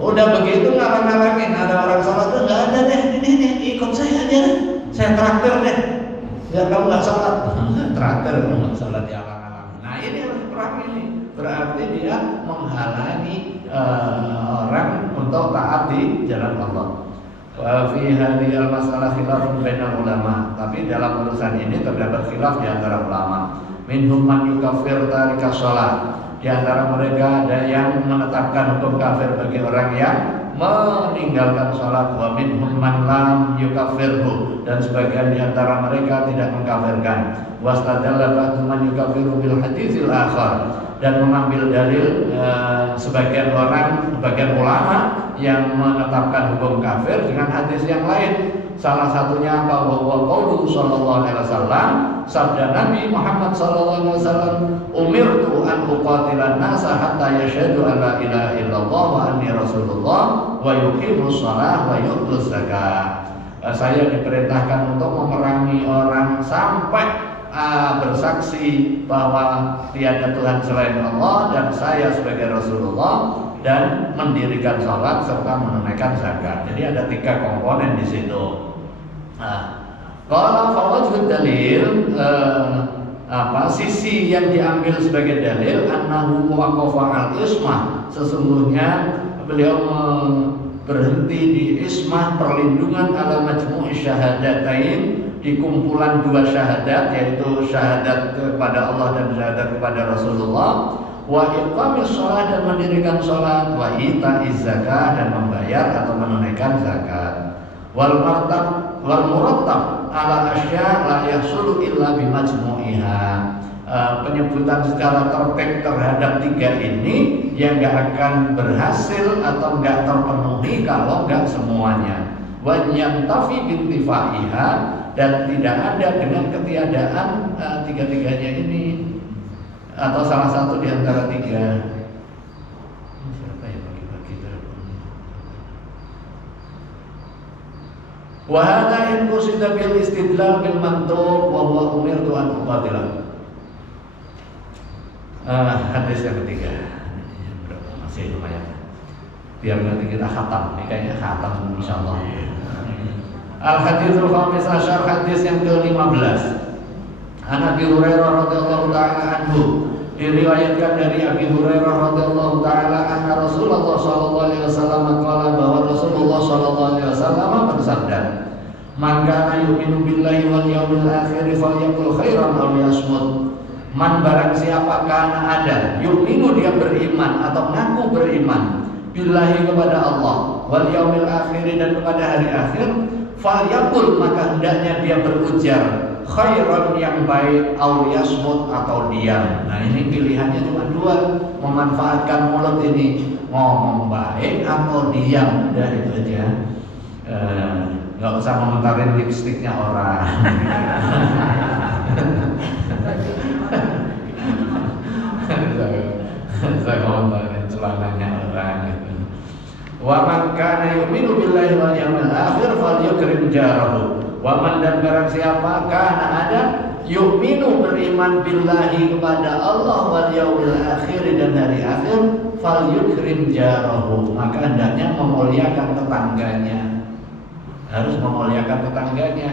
udah begitu ngarang-ngarangin, ada orang sholat tuh nggak ada deh, ini ikut saya aja deh, saya traktir deh, biar kamu nggak sholat, traktir kamu nggak sholat di alang-alang. Nah ini harus perang ini, berarti dia menghalangi orang untuk taat di jalan Allah. Fi hadhihi al-masalah khilafun bainal ulama, tapi dalam urusan ini terdapat khilaf di antara ulama. Minhum man yukaffir tarika shalah, di antara mereka ada yang menetapkan hukum kafir bagi orang yang meninggalkan sholat. Wa minhum man lam yukaffirhu, dan sebagian di antara mereka tidak mengkafirkan. Wastadalla ba'du man yukaffiru bil haditsil akhar, dan mengambil dalil sebagian ulama yang menetapkan hukum kafir dengan hadis yang lain. Salah satunya bahwa qaulu sallallahu alaihi wasallam, sabda Nabi Muhammad sallallahu alaihi wasallam, umirtu an uqatilan nasa hatta yashhadu an la ilaha illallah wa anni rasulullah wa yuqimus shalah wa yu'tuz zakah. Saya diperintahkan untuk memerangi orang sampai bersaksi bahwa tiada Tuhan selain Allah dan saya sebagai Rasulullah, dan mendirikan sholat serta menunaikan zakat. Jadi ada 3 komponen di situ. Kalau fawajhud dalil, sisi yang diambil sebagai dalil, annahu waqafa al-ismah, sesungguhnya beliau berhenti di ismah, perlindungan ala majmu'i syahadatain, di kumpulan 2 syahadat, yaitu syahadat kepada Allah dan syahadat kepada Rasulullah, wa iqamis shalah, dan mendirikan salat, wa ita'iz zakah, dan membayar atau menunaikan zakat. Wal murattab ala asya la yahsulu illa bimajmu'iha. Penyebutan secara tertib terhadap 3 ini yang enggak akan berhasil atau enggak terpenuhi kalau enggak semuanya. Wa yantafi bintifaiha, dan tidak ada dengan ketiadaan 3-3-nya ini, atau salah satu di antara 3. Siapa yang bagi-bagi telepon? Wa hadza in qusida bil istidlal bil mantuq wa huwa umirtu an uqatila. Hadis yang ketiga, masih lumayan. Biar nanti kita khatam, ini kayaknya khatam insyaallah. Al-haditsul khamis asyar, hadis yang ke-15. An Abi Hurairah radhiyallahu taala anhu, diriwayatkan dari Abi Hurairah radhiyallahu taala anna Rasulullah sallallahu alaihi wasallam qala, bahwa Rasulullah sallallahu alaihi wasallam bersabda, man kana yu'minu billahi wal yawmil akhir falyaqul khairan aw liyasmut. Man, barang siapa kana ada, yu'minu, dia beriman atau mengaku beriman, billahi, kepada Allah, wal yaumil akhir, dan kepada hari akhir, falyaqul, maka hendaknya dia berujar khairan, yang baik, aw liyasmut, atau diam. Nah ini pilihannya cuma 2, memanfaatkan mulut ini, ngomong baik atau diam, udah itu aja. Nggak usah komentarin lipstiknya orang. Saya komentarin celananya orang gitu. Wa man kana yu'minu billahi wal yawmil akhir falyukrim jarahu. Wa man, dan barang siapa kana ada yu'minu, beriman, billahi, kepada Allah, wal yawmil akhir, dan hari akhir, falyukrim jarahu, maka hendaknya memuliakan tetangganya. Harus memuliakan tetangganya.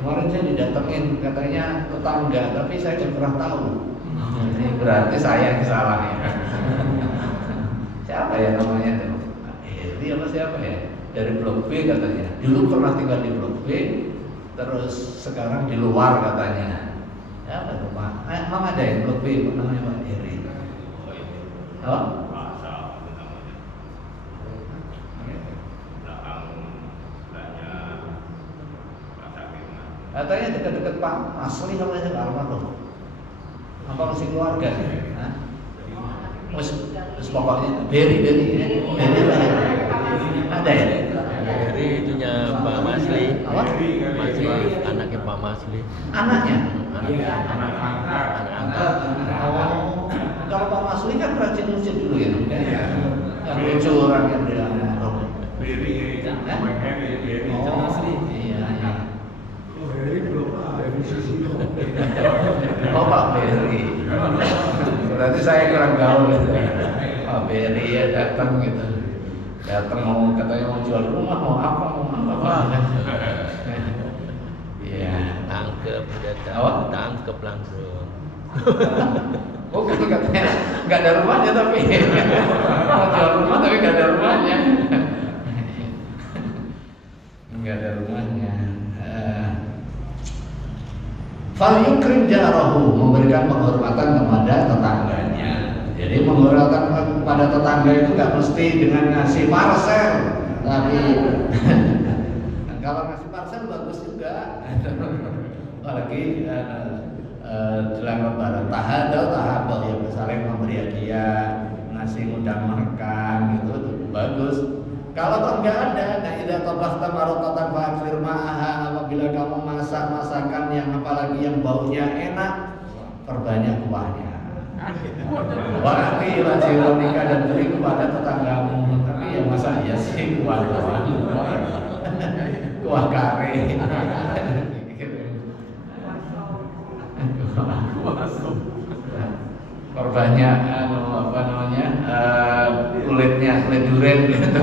Kemarin saya didatengin, katanya tetangga, tapi saya tidak pernah tahu. Ini berarti saya yang salah ya. Siapa ya namanya tuh? Ini apa siapa ya? Dari Blok B katanya. Dulu pernah tinggal di Blok B, terus sekarang di luar katanya. Ya apa itu Pak? Emang ada yang lebih namanya Pak Heri? Oh? Katanya dekat-dekat Pak Asli namanya Pak almarhum. Apa masih keluarga? Hah? Pokoknya Beri ada ya? Beri itunya Pak Masli. Apa? Masli, anaknya Pak Masli. Anaknya? Anak angkat. Oh, kalau Pak Masli kan rajin masjid dulu ya? Yang lucu orang yang dia Beri, Oh, Masli. Iya. Oh Pak Beri. Berarti saya kurang gaul gitu. Pak Beri ya datang gitu. Datang mau katanya mau jual rumah, mau apa. Iya. Tangkep, Apa? tangkep langsung. Oh kan katanya nggak ada rumahnya tapi mau jual rumah tapi nggak ada rumahnya. Nggak ada rumahnya. Fal yukrim jarahu, memberikan penghormatan kepada tetangganya. Jadi penghormatan kepada tetangga itu nggak mesti dengan ngasih parcel, tapi kalau ngasih parcel bagus juga. Apalagi jelang lebaran tahabul ya saling memberi hadiah, ngasih undang makan gitu bagus. Kalau enggak ada, nah idza tabakta marotatan fa'akfir ma'aha, apabila kamu masak masakan yang apalagi yang baunya enak, perbanyak kuahnya. Wa'ati rajironika, dan beri kepada tetanggamu. Tapi ya masa iya sih kuah kare. Perbanyak kulit durian gitu.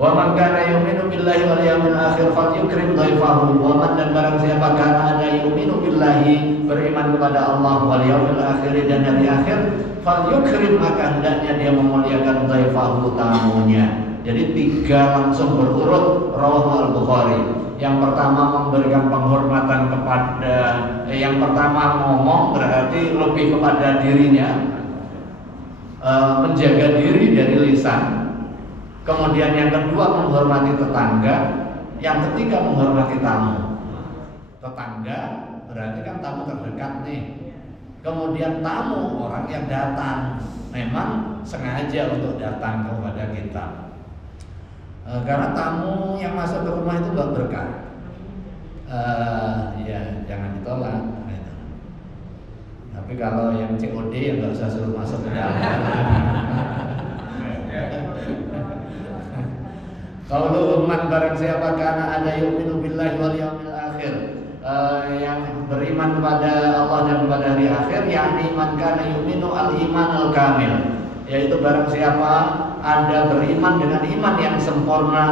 Wa man kana yu'minu billahi wal yawmil akhir falyukrim dhaifahu. Wa man, dan barang siapa kana ada yu'minu billahi, beriman kepada Allah, wal yawmil akhir, dan hari akhir, falyukrim, maka hendaknya dia memuliakan dhaifahu, tamunya. Jadi 3 langsung berurut rawahu al-Bukhari. Yang pertama memberikan penghormatan kepada yang pertama ngomong berarti lebih kepada dirinya, menjaga diri dari lisan. Kemudian yang kedua menghormati tetangga, yang ketiga menghormati tamu. Tetangga berarti kan tamu terdekat nih. Kemudian tamu orang yang datang, memang sengaja untuk datang kepada kita. Karena tamu yang masuk ke rumah itu gak berkah. Ya jangan ditolak. Tapi kalau yang COD ya nggak usah suruh masuk ke dalam. Kalau man, barang siapa kana ada yu'minu billahi wal yawmil akhir, yang beriman kepada Allah dan kepada hari akhir, yakni man kana yu'minu al-iman al-kamil, yaitu barang siapa ada beriman dengan iman yang sempurna,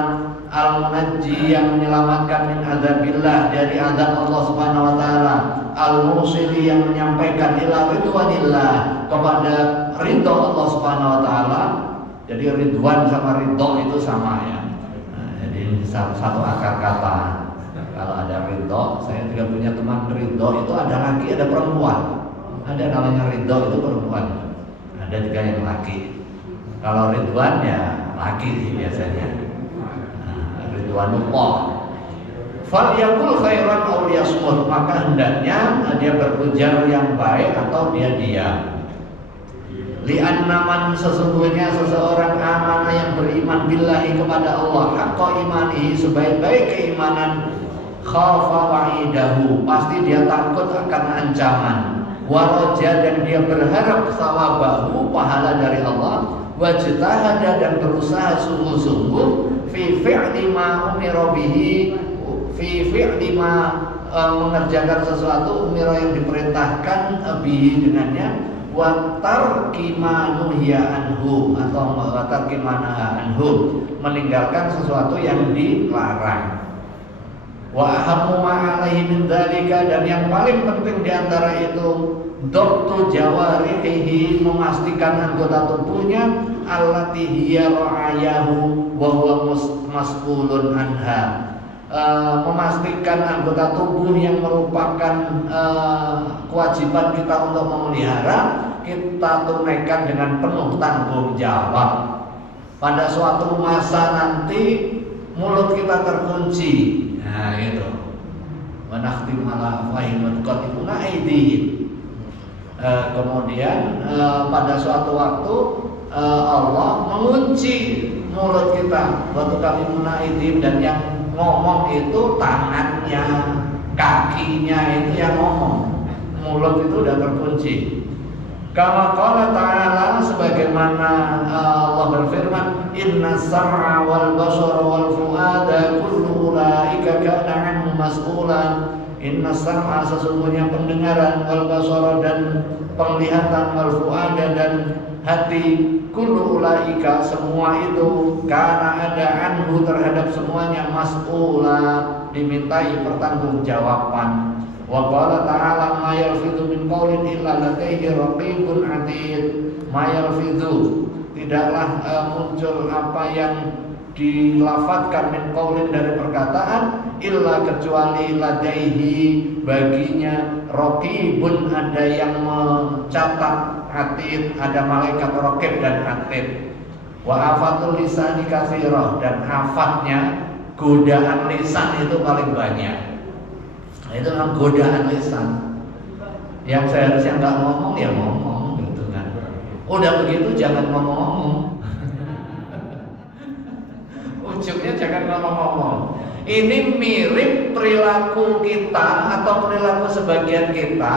al-munajji, yang menyelamatkan min adzabillah, dari azab Allah Subhanahu wa taala, al-musili, yang menyampaikan ila ridwanillah, kepada ridho Allah Subhanahu wa taala. Jadi ridwan sama ridho itu sama ya. Jadi satu akar kata. Kalau ada ridho, saya juga punya teman ridho itu ada laki ada perempuan. Ada namanya ridho itu perempuan. Ada juga yang laki. Kalau ridwan ya laki sih biasanya. Ridwanullah. Fal yaqul khairan aw yasmut, maka hendaknya dia berujar yang baik atau dia diam. Li'anna man, sesungguhnya seseorang amanah yang beriman billahi kepada Allah, haqqa imanihi, sebaik-baik keimanan, khafa wa'idahu, pasti dia takut akan ancaman, waraja, dan dia berharap sawabahu, pahala dari Allah, wajtahada, dan berusaha sungguh-sungguh fi fi'li ma umira bihi, fi fi'li ma, mengerjakan sesuatu umira, yang diperintahkan bihi, dengannya, wa tarki ma nuhiya anhu, atau wa tarki ma naha anhu, meninggalkan sesuatu yang dilarang. Wa ahammu ma alaihi min dzalika, dan yang paling penting di antara itu dhabtu jawarihi, memastikan anggota tubuhnya, allati hiya ra'ayahu, wa huwa mas'ulun anha. Memastikan anggota tubuh yang merupakan kewajiban kita untuk memelihara, kita tunaikan dengan penuh tanggung jawab. Pada suatu masa nanti mulut kita terkunci. Nah itu. Wa nakhtim ala afwahihim wa tuqatimuna aydihim. Kemudian pada suatu waktu Allah mengunci mulut kita, wa tuqatimuna aydihim, dan yang ngomong itu tangannya, kakinya itu yang ngomong. Mulut itu udah terkunci. Kama qala ta'ala, sebagaimana Allah berfirman, inna sam'a wal basara wal fu'ada kullu ulaika kana 'anhu mas'ula. Inna sam'a, sesungguhnya pendengaran, wal basara, dan penglihatan, wal fu'ada, dan hati, kullu ulaika, semua itu, karena ada anhu, terhadap semuanya, mas'ula, dimintai pertanggungjawaban. Wa qala ta'ala ma yalfidhu min qawlin illa ladayhi raqibun 'atid. Ma yalfidhu, tidaklah muncul apa yang dilafatkan min qawlin, dari perkataan, illa, kecuali ladaihi, baginya, raqibun, ada yang mencatat, atid, ada malaikat raqib dan atid. Wa afatul lisani katsirah, dan afatnya, godaan lisan itu paling banyak. Itu memang godaan lisan. Yang seharusnya nggak ngomong ya ngomong gitu kan. Udah begitu jangan ngomong-ngomong. Ujungnya jangan ngomong-ngomong. Ini mirip perilaku kita atau perilaku sebagian kita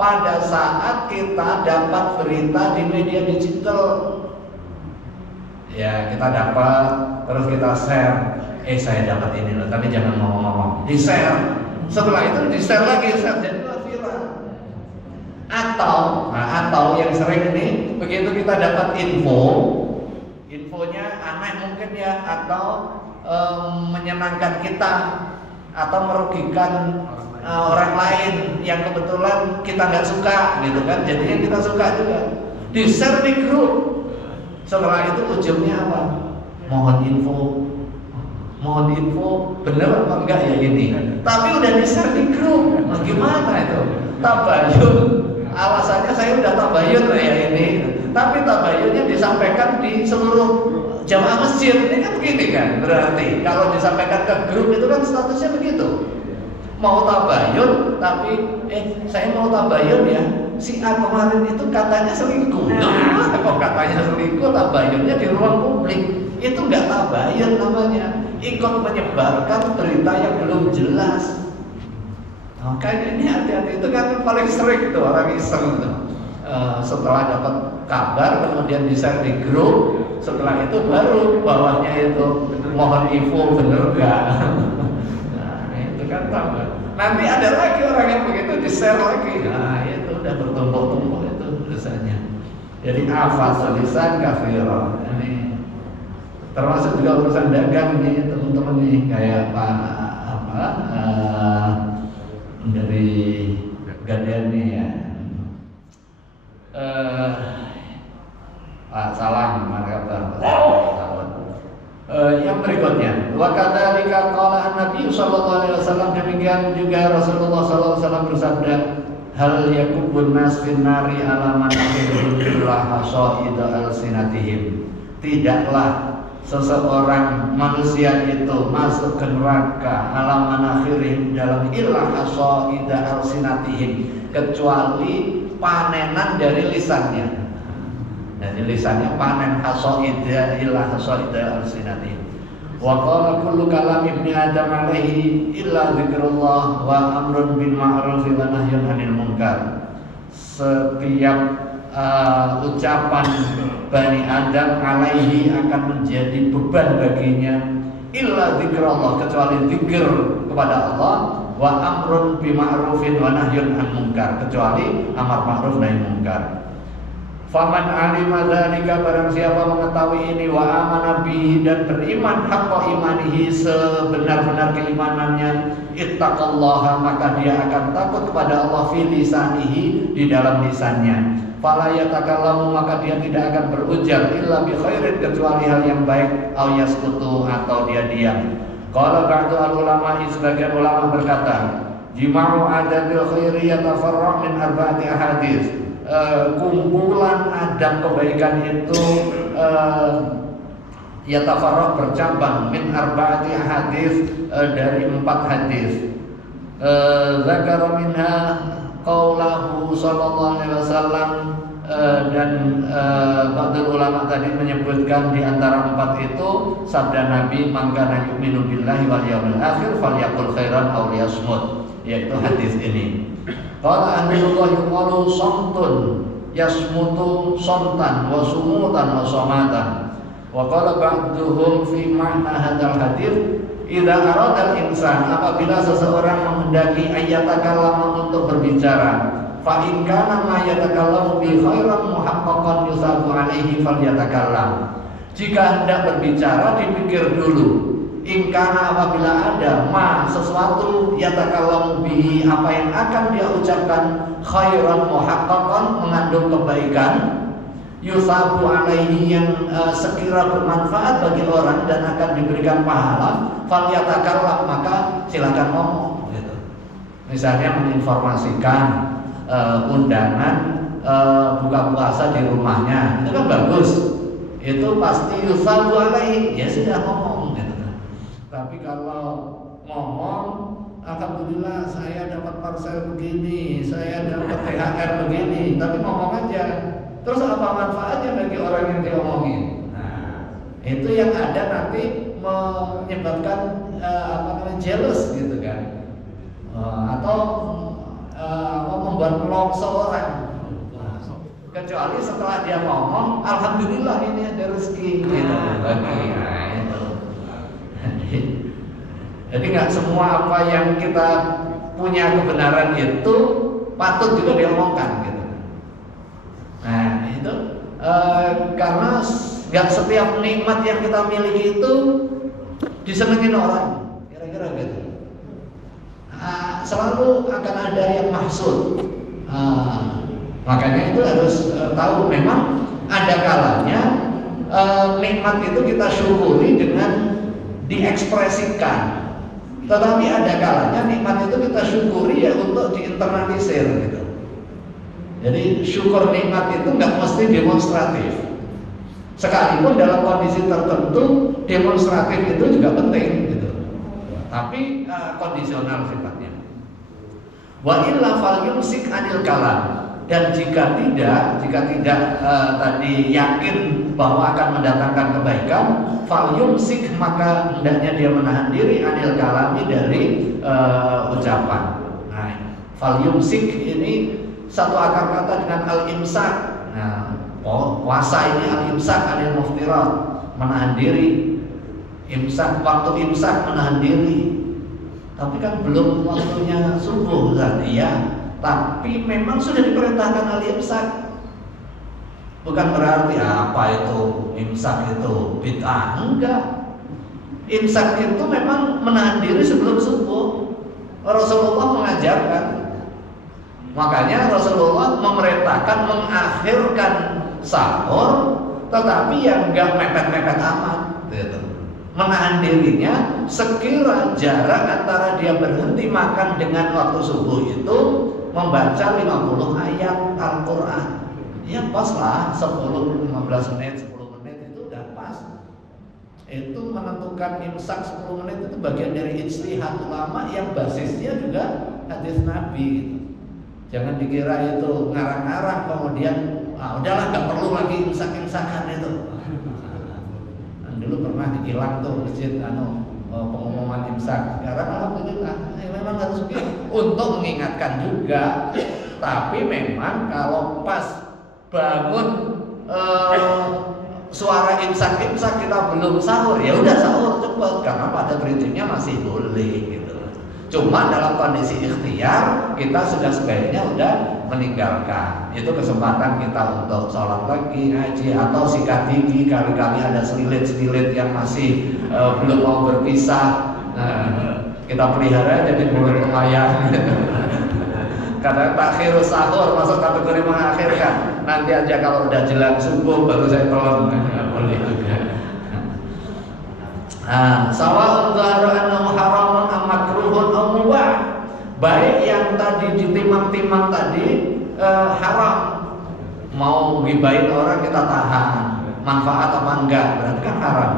pada saat kita dapat berita di media digital. Ya, kita dapat, terus kita share. Saya dapat ini loh, tapi jangan ngomong-ngomong. Di-share. Setelah itu di-share lagi, jadi viral. Atau yang sering ini, begitu kita dapat infonya aneh mungkin ya, atau menyenangkan kita, atau merugikan orang lain yang kebetulan kita nggak suka, gitu kan? Jadinya kita suka juga. Di-share di grup. Setelah itu ujungnya apa? Mohon info bener apa enggak ya ini, tapi udah di-share di grup. Nah, gimana itu? Tabayun, alasannya saya udah tabayun ya ini, tapi tabayunnya disampaikan di seluruh jamaah masjid. Ini kan begini kan, berarti kalau disampaikan ke grup itu kan statusnya begitu. Mau tabayun, tapi saya mau tabayun ya, si A kemarin itu katanya selingkuh. Kok katanya selingkuh, tabayunnya di ruang publik. Itu nggak tabayun namanya, ikut menyebarkan berita yang belum jelas. Makanya ini hati-hati, itu kan paling sering itu orang iseng itu. Setelah dapat kabar kemudian di-share di grup, setelah itu baru bawahnya itu mohon info bener nggak. Nah itu kan tambah. Nanti ada lagi orang yang begitu di-share lagi. Nah itu udah bertumpuk-tumpuk itu tulisannya. Jadi afas lisan kafirah. Ini termasuk juga urusan dagang nih teman-teman nih, kayak dari Gandian nih ya. Pak Salam, marhaban. Yang berikutnya, wa kadzalika qala Nabi sallallahu alaihi wasallam, demikian juga Rasulullah sallallahu alaihi wasallam bersabda, hal yakubun nas fin nari ala manaqibihim illa hasaida alsinatihim. Tidaklah seseorang manusia itu masuk ke neraka ala manakhirihim, dalam illa hasaida alsinatihim, kecuali panenan dari lisannya. Jadi lisannya panen, hasaida illa hasaida alsinatihim. Wa qala kullu kalam ibni adam alaihi illa zikrullah wa amrun bil ma'ruf wa nahyun 'anil munkar. Setiap ucapan Bani Adam alaihi akan menjadi beban baginya, illa zikrullah, kecuali zikir kepada Allah, wa amrun bil ma'rufin wa nahyun 'anil munkar, kecuali amar ma'ruf nahi munkar. Faman alima dzalika, barang siapa mengetahui ini, wa amana bihi, dan beriman haqqa imanihi, sebenar-benar keimanannya, ittaqallaha, maka dia akan takut kepada Allah fi lisanihi, di dalam lisannya. Fala yatakallamu, maka dia tidak akan berujar illa bi khairin, kecuali hal yang baik, au yaskutu, atau dia diam. Qala ba'du al-ulama, sebagian ulama berkata, jima'u adabil khairi yatafarra' min arba'ati ahadits. Kumpulan adab kebaikan itu yatafarra' bercabang min arba'ati ahadits, dari 4 hadis. Zakara minha qaulahu sallallahu alaihi wasallam, dan ba'dul ulama tadi menyebutkan di antara 4 itu sabda Nabi, man kana yu'minu billahi wal yawmil akhir falyaqul khairan aw liyasmut, yaitu hadis ini. Qala ahlullah yuqalu samtun yasmutu samtan wa sumutan wa samatan. Wa qala ba'duhum fi ma'na hadzal hadis, idza arada al-insan, apabila seseorang menghendaki ayyatakallama, untuk berbicara, fa in kana ma yatakallamu bi khairan muhaqqaqan yusabu alaihi falyatakallam. Jika hendak berbicara, dipikir dulu. In kana, apabila ada ma, sesuatu, yatakallamu bihi, apa yang akan dia ucapkan, khairan muhaqqaqan, mengandung kebaikan, yusabu alaihi, yang sekira bermanfaat bagi orang dan akan diberikan pahala, falyatakallam, maka silakan ngomong gitu. Misalnya menginformasikan undangan buka puasa di rumahnya, itu kan bagus, itu pasti yusabu alaihi, ya sudah ngomong gitu. Tapi kalau ngomong, alhamdulillah saya dapat parcel begini, saya dapat THR begini, tapi ngomong aja, terus apa manfaatnya bagi orang yang diomongin? Nah, itu yang ada nanti menyebabkan jealous gitu kan, atau membuat melongso orang. Kecuali setelah dia ngomong, alhamdulillah ini ada rezeki gitu bagi. Jadi nggak semua apa yang kita punya kebenaran itu patut juga diomongkan gitu. Nah itu karena nggak setiap nikmat yang kita miliki itu disenengin orang, kira-kira gitu. Selalu akan ada yang mahsud. Makanya itu harus tahu, memang ada kalanya nikmat itu kita syukuri dengan diekspresikan. Tetapi ada kalanya nikmat itu kita syukuri ya untuk diinternalisir gitu. Jadi syukur nikmat itu nggak mesti demonstratif. Sekalipun dalam kondisi tertentu demonstratif itu juga penting gitu. Tapi kondisional sifatnya. Wa illa fal yumsik anil kalam. Dan jika tidak tadi yakin bahwa akan mendatangkan kebaikan, fal yumsik, maka hendaknya dia menahan diri anil kalami, dari ucapan. Nah, fal yumsik ini satu akar kata dengan al-imsak. Nah, puasa ini al-imsak anil muftirat, menahan diri. Imsak, waktu imsak menahan diri. Tapi kan belum waktunya subuh kan? Iya. Tapi memang sudah diperintahkan al-imsak. Bukan berarti apa itu imsak itu bid'ah, enggak. Imsak itu memang menahan diri sebelum subuh. Rasulullah mengajarkan. Makanya Rasulullah memerintahkan mengakhirkan sahur, tetapi yang enggak mepet-mepet amat gitu. Menahan dirinya sekira jarak antara dia berhenti makan dengan waktu subuh itu membaca 50 ayat Al-Quran. Ya pas lah, 10-15 menit, 10 menit itu udah pas. Itu menentukan imsak 10 menit itu bagian dari ijtihad ulama yang basisnya juga hadis Nabi gitu. Jangan dikira itu ngarang-ngarang kemudian udahlah nggak perlu lagi imsak-imsakan itu. Dulu pernah dihilang tuh masjid pengumuman imsak. Sekarang alhamdulillah memang harus untuk mengingatkan juga. Tapi memang kalau pas bangun suara imsak kita belum sahur, ya udah sahur cepat, karena pada prinsipnya masih boleh gitu. Cuma dalam kondisi ikhtiar kita sudah sebaiknya udah meninggalkan. Itu kesempatan kita untuk sholat lagi, ngaji, atau sikat gigi. Kali-kali ada selilit-selilit yang masih belum mau berpisah. Kita pelihara jadi mulut lumayan. Kadang takhirus sahur masuk kategori mengakhirkan. Nanti aja kalau udah jelang subuh baru saya telan. Boleh juga. Sawa'un zahara annahu haramun am makruhun aw mubah. Baik yang tadi ditimang-timang tadi haram, mau gibahin orang kita tahan, manfaat apa enggak, berarti kan haram.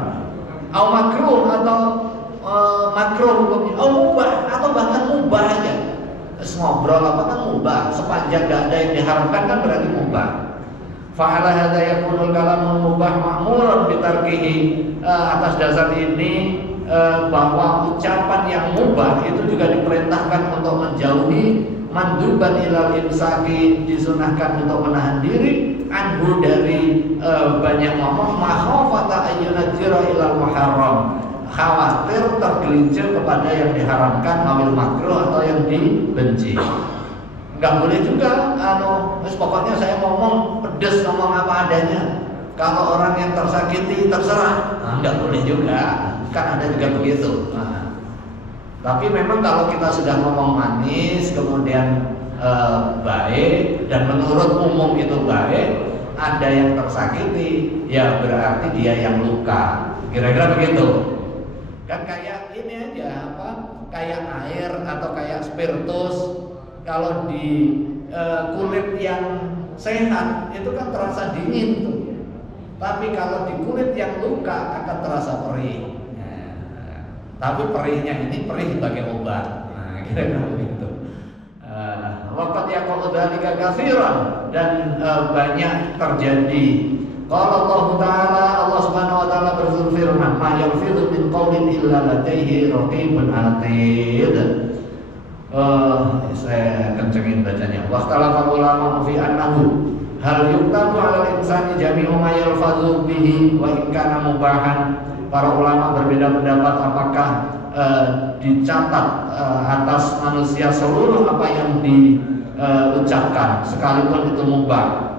Aw makruh atau makruh hukumnya, aw mubah atau bahkan mubah aja. Ngobrol apa kan mubah, sepanjang enggak ada yang diharamkan kan berarti mubah. Fa'ala hadza yakunul kalamul mubah ma'muran bitarkihi. Atas dasar ini bahwa ucapan yang mubah itu juga diperintahkan untuk menjauhi, manduban ilal imsaki, disunahkan untuk menahan diri, anhu dari banyak ngomong, makhafata ayyunajira ilal muharram, khawatir tergelincir kepada yang diharamkan, awil makruh atau yang dibenci. Enggak boleh juga pokoknya saya ngomong pedes, ngomong apa adanya. Kalau orang yang tersakiti terserah, enggak boleh juga. Kan ada juga begitu. Tapi memang kalau kita sudah ngomong manis, kemudian baik, dan menurut umum itu baik, ada yang tersakiti, ya berarti dia yang luka. Kira-kira begitu. Kan kayak ini aja, kayak air atau kayak spiritus. Kalau di kulit yang sehat itu kan terasa dingin tuh. Tapi kalau di kulit yang luka akan terasa perih. Tapi perihnya ini perih sebagai obat. Kira-kira begitu. Waqad yaqulu dzalika katsiran, dan banyak terjadi. Qala Allah Ta'ala, Allah Subhanahu wa taala berfirman, "Ma yalfidhu min qawlin illa ladayhi raqibun 'atid." Saya kencengin bacanya. Waqtalafa ulama fi annahu hal yuktabu 'alal insani jami'u ma yalfadhu bihi wa in kana mubahan. Para ulama berbeda pendapat apakah dicatat atas manusia seluruh apa yang diucapkan sekalipun itu mubah.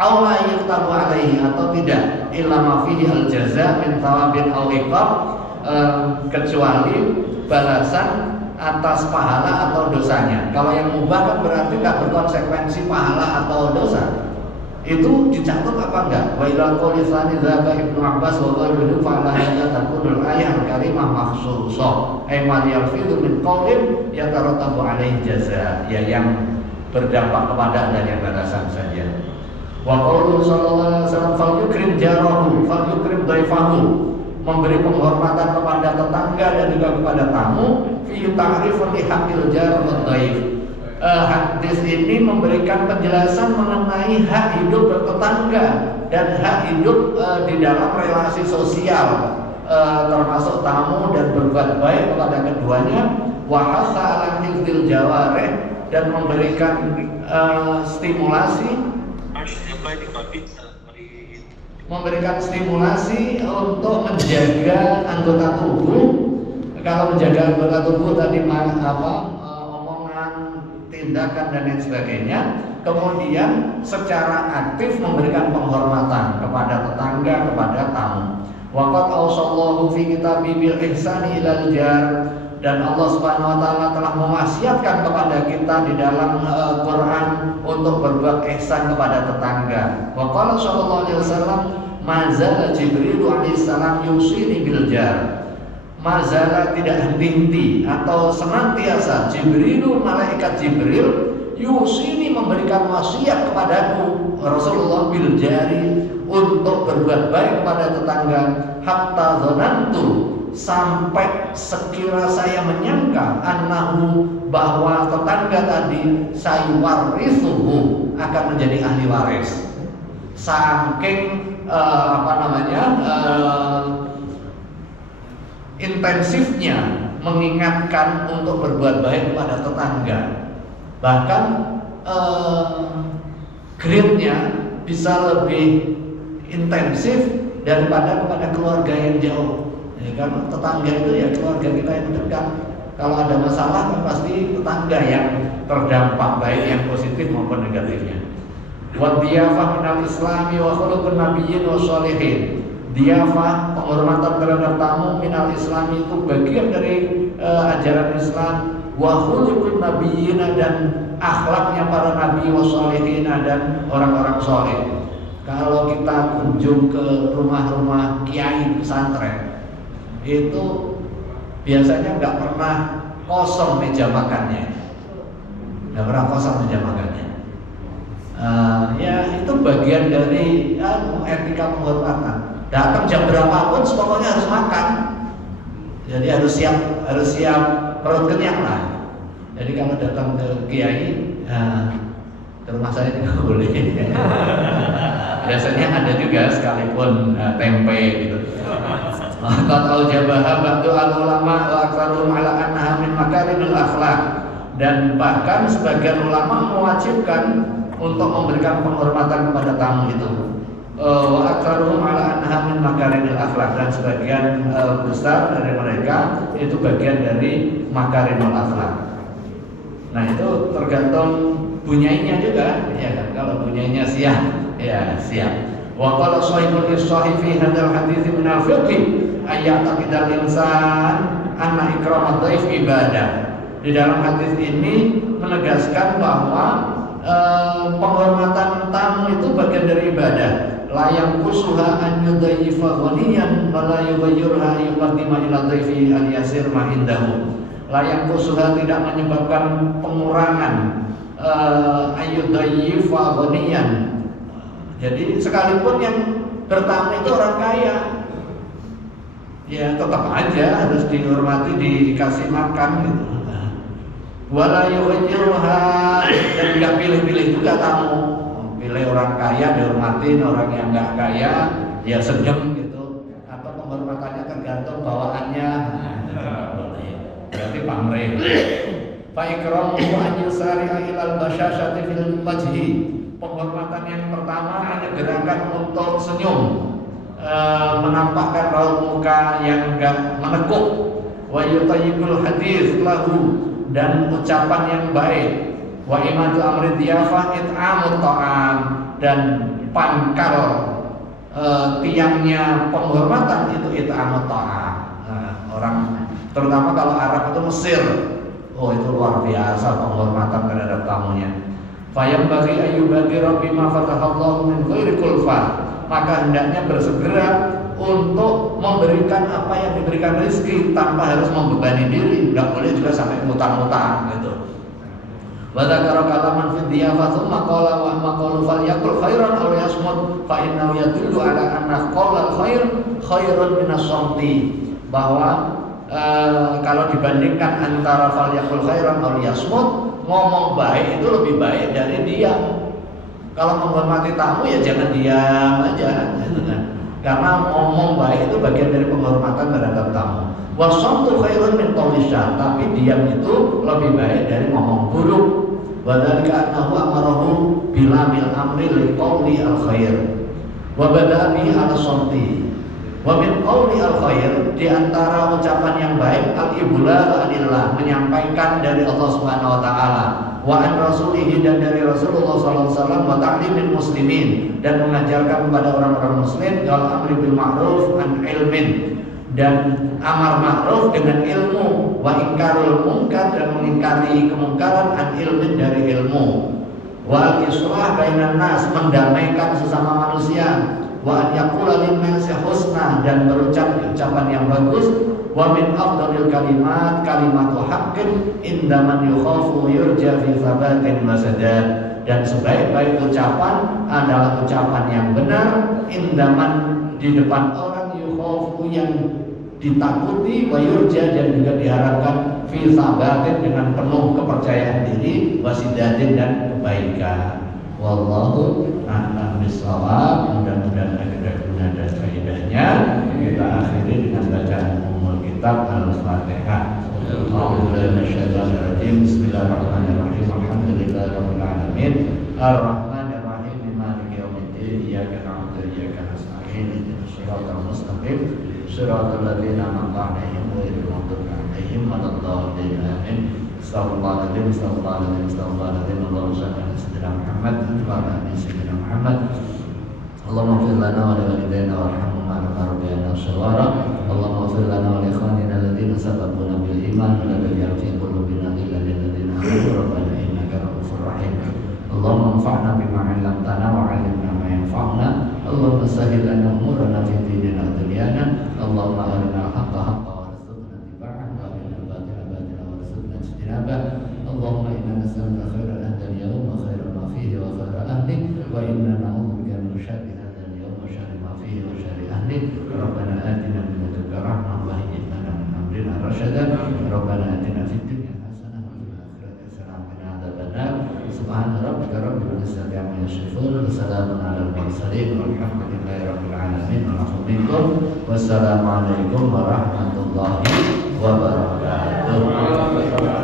Aw la yuktabu 'alaihi, atau tidak, illa ma fihi al-jaza' min thawabin aw iqab, kecuali balasan atas pahala atau dosanya. Kalau yang mubah kan berarti tidak berkonsekuensi pahala atau dosa. Itu dicatat apa enggak? Wa ila qouli tsani dzaka Ibnu Abbas wa ghairuhu fa la takunul ayah karimah makhsusah. Ay ma yalfidu min qaulin yatarattabu alaihi jaza, ya yang berdampak kepada adanya balasan saja. Wa qaulu sallallahu alaihi wasallam fal yukrim jarahu fal yukrim dhaifahu, memberi penghormatan kepada tetangga dan juga kepada tamu, fi ta'rifun li haqqil jar wa dhaif. Hadis ini memberikan penjelasan mengenai hak hidup bertetangga dan hak hidup di dalam relasi sosial, termasuk tamu, dan berbuat baik kepada keduanya. Wa hasa ala hifdzil jawarih, dan memberikan stimulasi untuk menjaga anggota tubuh. Kalau menjaga anggota tubuh tadi tindakan dan lain sebagainya. Kemudian secara aktif memberikan penghormatan kepada tetangga, kepada tamu. Waqad awsallahu fi kitabi bil ihsani ilal jar, dan Allah Subhanahu wa taala telah mewasiatkan kepada kita di dalam Quran untuk berbuat ihsan kepada tetangga. Wa qala sallallahu alaihi wasallam, mazala Jibril alaihi salam yusini bil jar. Mazala tidak henti-henti atau senantiasa Jibril, malaikat Jibril, yusini memberikan wasiat kepadaku Rasulullah bil jari, untuk berbuat baik kepada tetangga, hatta dzanantu, sampai sekira saya menyangka, annahu, bahwa tetangga tadi sayuwarisuhu, akan menjadi ahli waris. Saking intensifnya mengingatkan untuk berbuat baik kepada tetangga. Bahkan grade-nya bisa lebih intensif daripada kepada keluarga yang jauh. Ya, karena tetangga itu ya keluarga kita yang dekat. kalau ada masalah kan pasti tetangga yang terdampak, baik yang positif maupun negatifnya. Wa dhiyafah minal islami wa khuluqun nabiyyin wa sholihin. Dhiyafah, penghormatan terhadap tamu, minal islami itu bagian dari ajaran Islam, wa khuluqun nabiyyin dan akhlaknya para nabi wa sholihin dan orang-orang soleh. Kalau kita kunjung ke rumah-rumah kiai pesantren, itu biasanya nggak pernah kosong meja makannya, nggak pernah kosong meja makannya. Ya itu bagian dari etika penghormatan. Datang jam berapapun, pokoknya harus makan. Jadi harus siap perut kenyang lah. Jadi kalau datang ke kiai, ke rumah saya juga boleh. Biasanya ada juga sekalipun tempe gitu. Qad aujabaha ba'du al-ulama wa aktsaruhum ala annaha min makarimil akhlaq. Dan bahkan sebagian ulama mewajibkan untuk memberikan penghormatan kepada tamu itu. Wa aktsaruhum ala annaha min makarimil akhlaq, dan sebagian besar dari mereka itu bagian dari makarimul akhlaq. Nah itu tergantung bunyainya juga, ya kan? Kalau bunyainya siap, ya siap. Wa qala shahibul ishahi fi hadzal hadits min al-fiqh ayyataqidal insan anna ikramat dhaif ibadah. Di dalam hadis ini menegaskan bahwa penghormatan tamu itu bagian dari ibadah. La yanqusuha an yudayyifa ghaniyan wa la yughayyirha yuqaddima ila dhaifi al-yasir ma indahu. La yanqusuha tidak menyebabkan pengurangan ayyudayyifa ghaniyan. Jadi sekalipun yang bertamu itu orang kaya, ya tetap aja harus dihormati, dikasih makan gitu. Wala yughayyiruha, dan nggak pilih-pilih juga tamu. Pilih orang kaya dihormatin, orang yang nggak kaya ya senyum gitu. Atau penghormatannya tergantung bawaannya. Berarti pamrih. Fa ikramu an yusari'a ilal basyashati fil wajhi. Penghormatan yang pertama menyegerakan untuk senyum, menampakkan raut muka yang enggak menekuk. Wa yutayyibul hadis lahu, dan ucapan yang baik. Wa imatu amri dhiyafah it'amut ta'am, dan pangkal tiangnya penghormatan itu it'amut ta'am. Orang terutama kalau Arab itu Mesir, oh itu luar biasa penghormatan terhadap tamunya. Fayam bagi ayyubadira bima fatahallahu min ghairi kulfah, maka hendaknya bersegera untuk memberikan apa yang diberikan rezeki tanpa harus membebani diri. Enggak boleh juga sampai ngutang-ngutang gitu. Wa dzakara kalaman fi dhiyafah tsumma qala wa maqalu falyakul khairan aw yasmut fa innahu yadullu ala anna qaulal khair khairun minas samti, bahwa kalau dibandingkan antara falyakul khairan aw yasmut, ngomong baik itu lebih baik dari diam. Kalau menghormati tamu ya jangan diam aja, gitu kan? Karena ngomong baik itu bagian dari penghormatan terhadap tamu. Wasamtu khairun min qawli syarr, tapi diam itu lebih baik dari ngomong buruk. Wa dzalika annahu amarahu bilamil amri li qawli al khair wa bada'a bihi ala samti. Wa min qawli al khair, di antara ucapan yang baik al-ibla anillah, menyampaikan dari Allah Subhanahu wa taala, wa an rasulihi, dan dari Rasulullah sallallahu alaihi wasallam, wa ta'limil muslimin, dan mengajarkan kepada orang-orang muslim, wal amri bil ma'ruf an ilmin, dan amar ma'ruf dengan ilmu, wa ingkarul munkar, dan mengingkari kemungkaran an ilmin, dari ilmu, wal islah bainan nas, mendamaikan sesama manusia, wa an yaqula linnasi husna, dan berucap ucapan yang bagus, wa min afdalil kalimat kalimatu haqqin inda man yukhafu yurja fi thabatin wa sadad, dan sebaik-baik ucapan adalah ucapan yang benar indaman, di depan orang, yukhafu yang ditakuti, wa yurja, dan juga diharapkan fi thabatin, dengan penuh kepercayaan diri, wa sidadin, dan kebaikan. Wallahu a'lam bishawab. Mudah-mudahan ada guna dan faedahnya. Kita akhiri dengan bacaan umul kitab Al-Fatihah. Bismillahirrahmanirrahim. Alhamdulillahirabbil alamin. Ar-Rahmanir-Rahim. Maliki yaumiddin. Iyyaka na'budu wa iyyaka nasta'in. Ihdinas siratal mustaqim. Shiratal ladzina an'amta 'alaihim ghairil maghdubi 'alaihim عليهم ولا الضالين آمين. Astagfirullahaladzim, astagfirullahaladzim, astagfirullahaladzim. Allahumma shalli ala sayyidina Muhammad wa ala ali sayyidina Muhammad. Allahumma ighfir lana wa li walidayna warhamhuma kama rabbayana shaghara. Allahumma ighfir lana wa li ikhwanina alladhina sabaquna bil iman wa la taj'al fi qulubina ghillan lil ladzina amanu rabbana innaka ra'ufur rahim. Allahumma anfa'na bima 'allamtana wa 'allimna ma yanfa'una. Allahumma sahhil lana umurana fi dinina wa dunyana. Allahumma arina al-haqqa haqqan warzuqna ittiba'ah wa arina al-batila batilan warzuqna ijtinabah. Allahumma inna nas'aluka khairal hadha al-yawm wa khairal ma fihi wa khairal ahli wa inna na'udzubika min syarri hadha al-yawm wa syarri ma fihi wa syarri ahli. Rabbana atina min ladunka rahmah wa hayyi' lana min amrina rashada. Rabbana atina fid dunya hasanah wa fil akhirati hasanah wa qina adzabannar. Subhana rabbika rabbil izzati amma yasifun wa salamun alal mursalin walhamdulillahi rabbil alamin. Wassalamualaikum warahmatullahi wabarakatuh.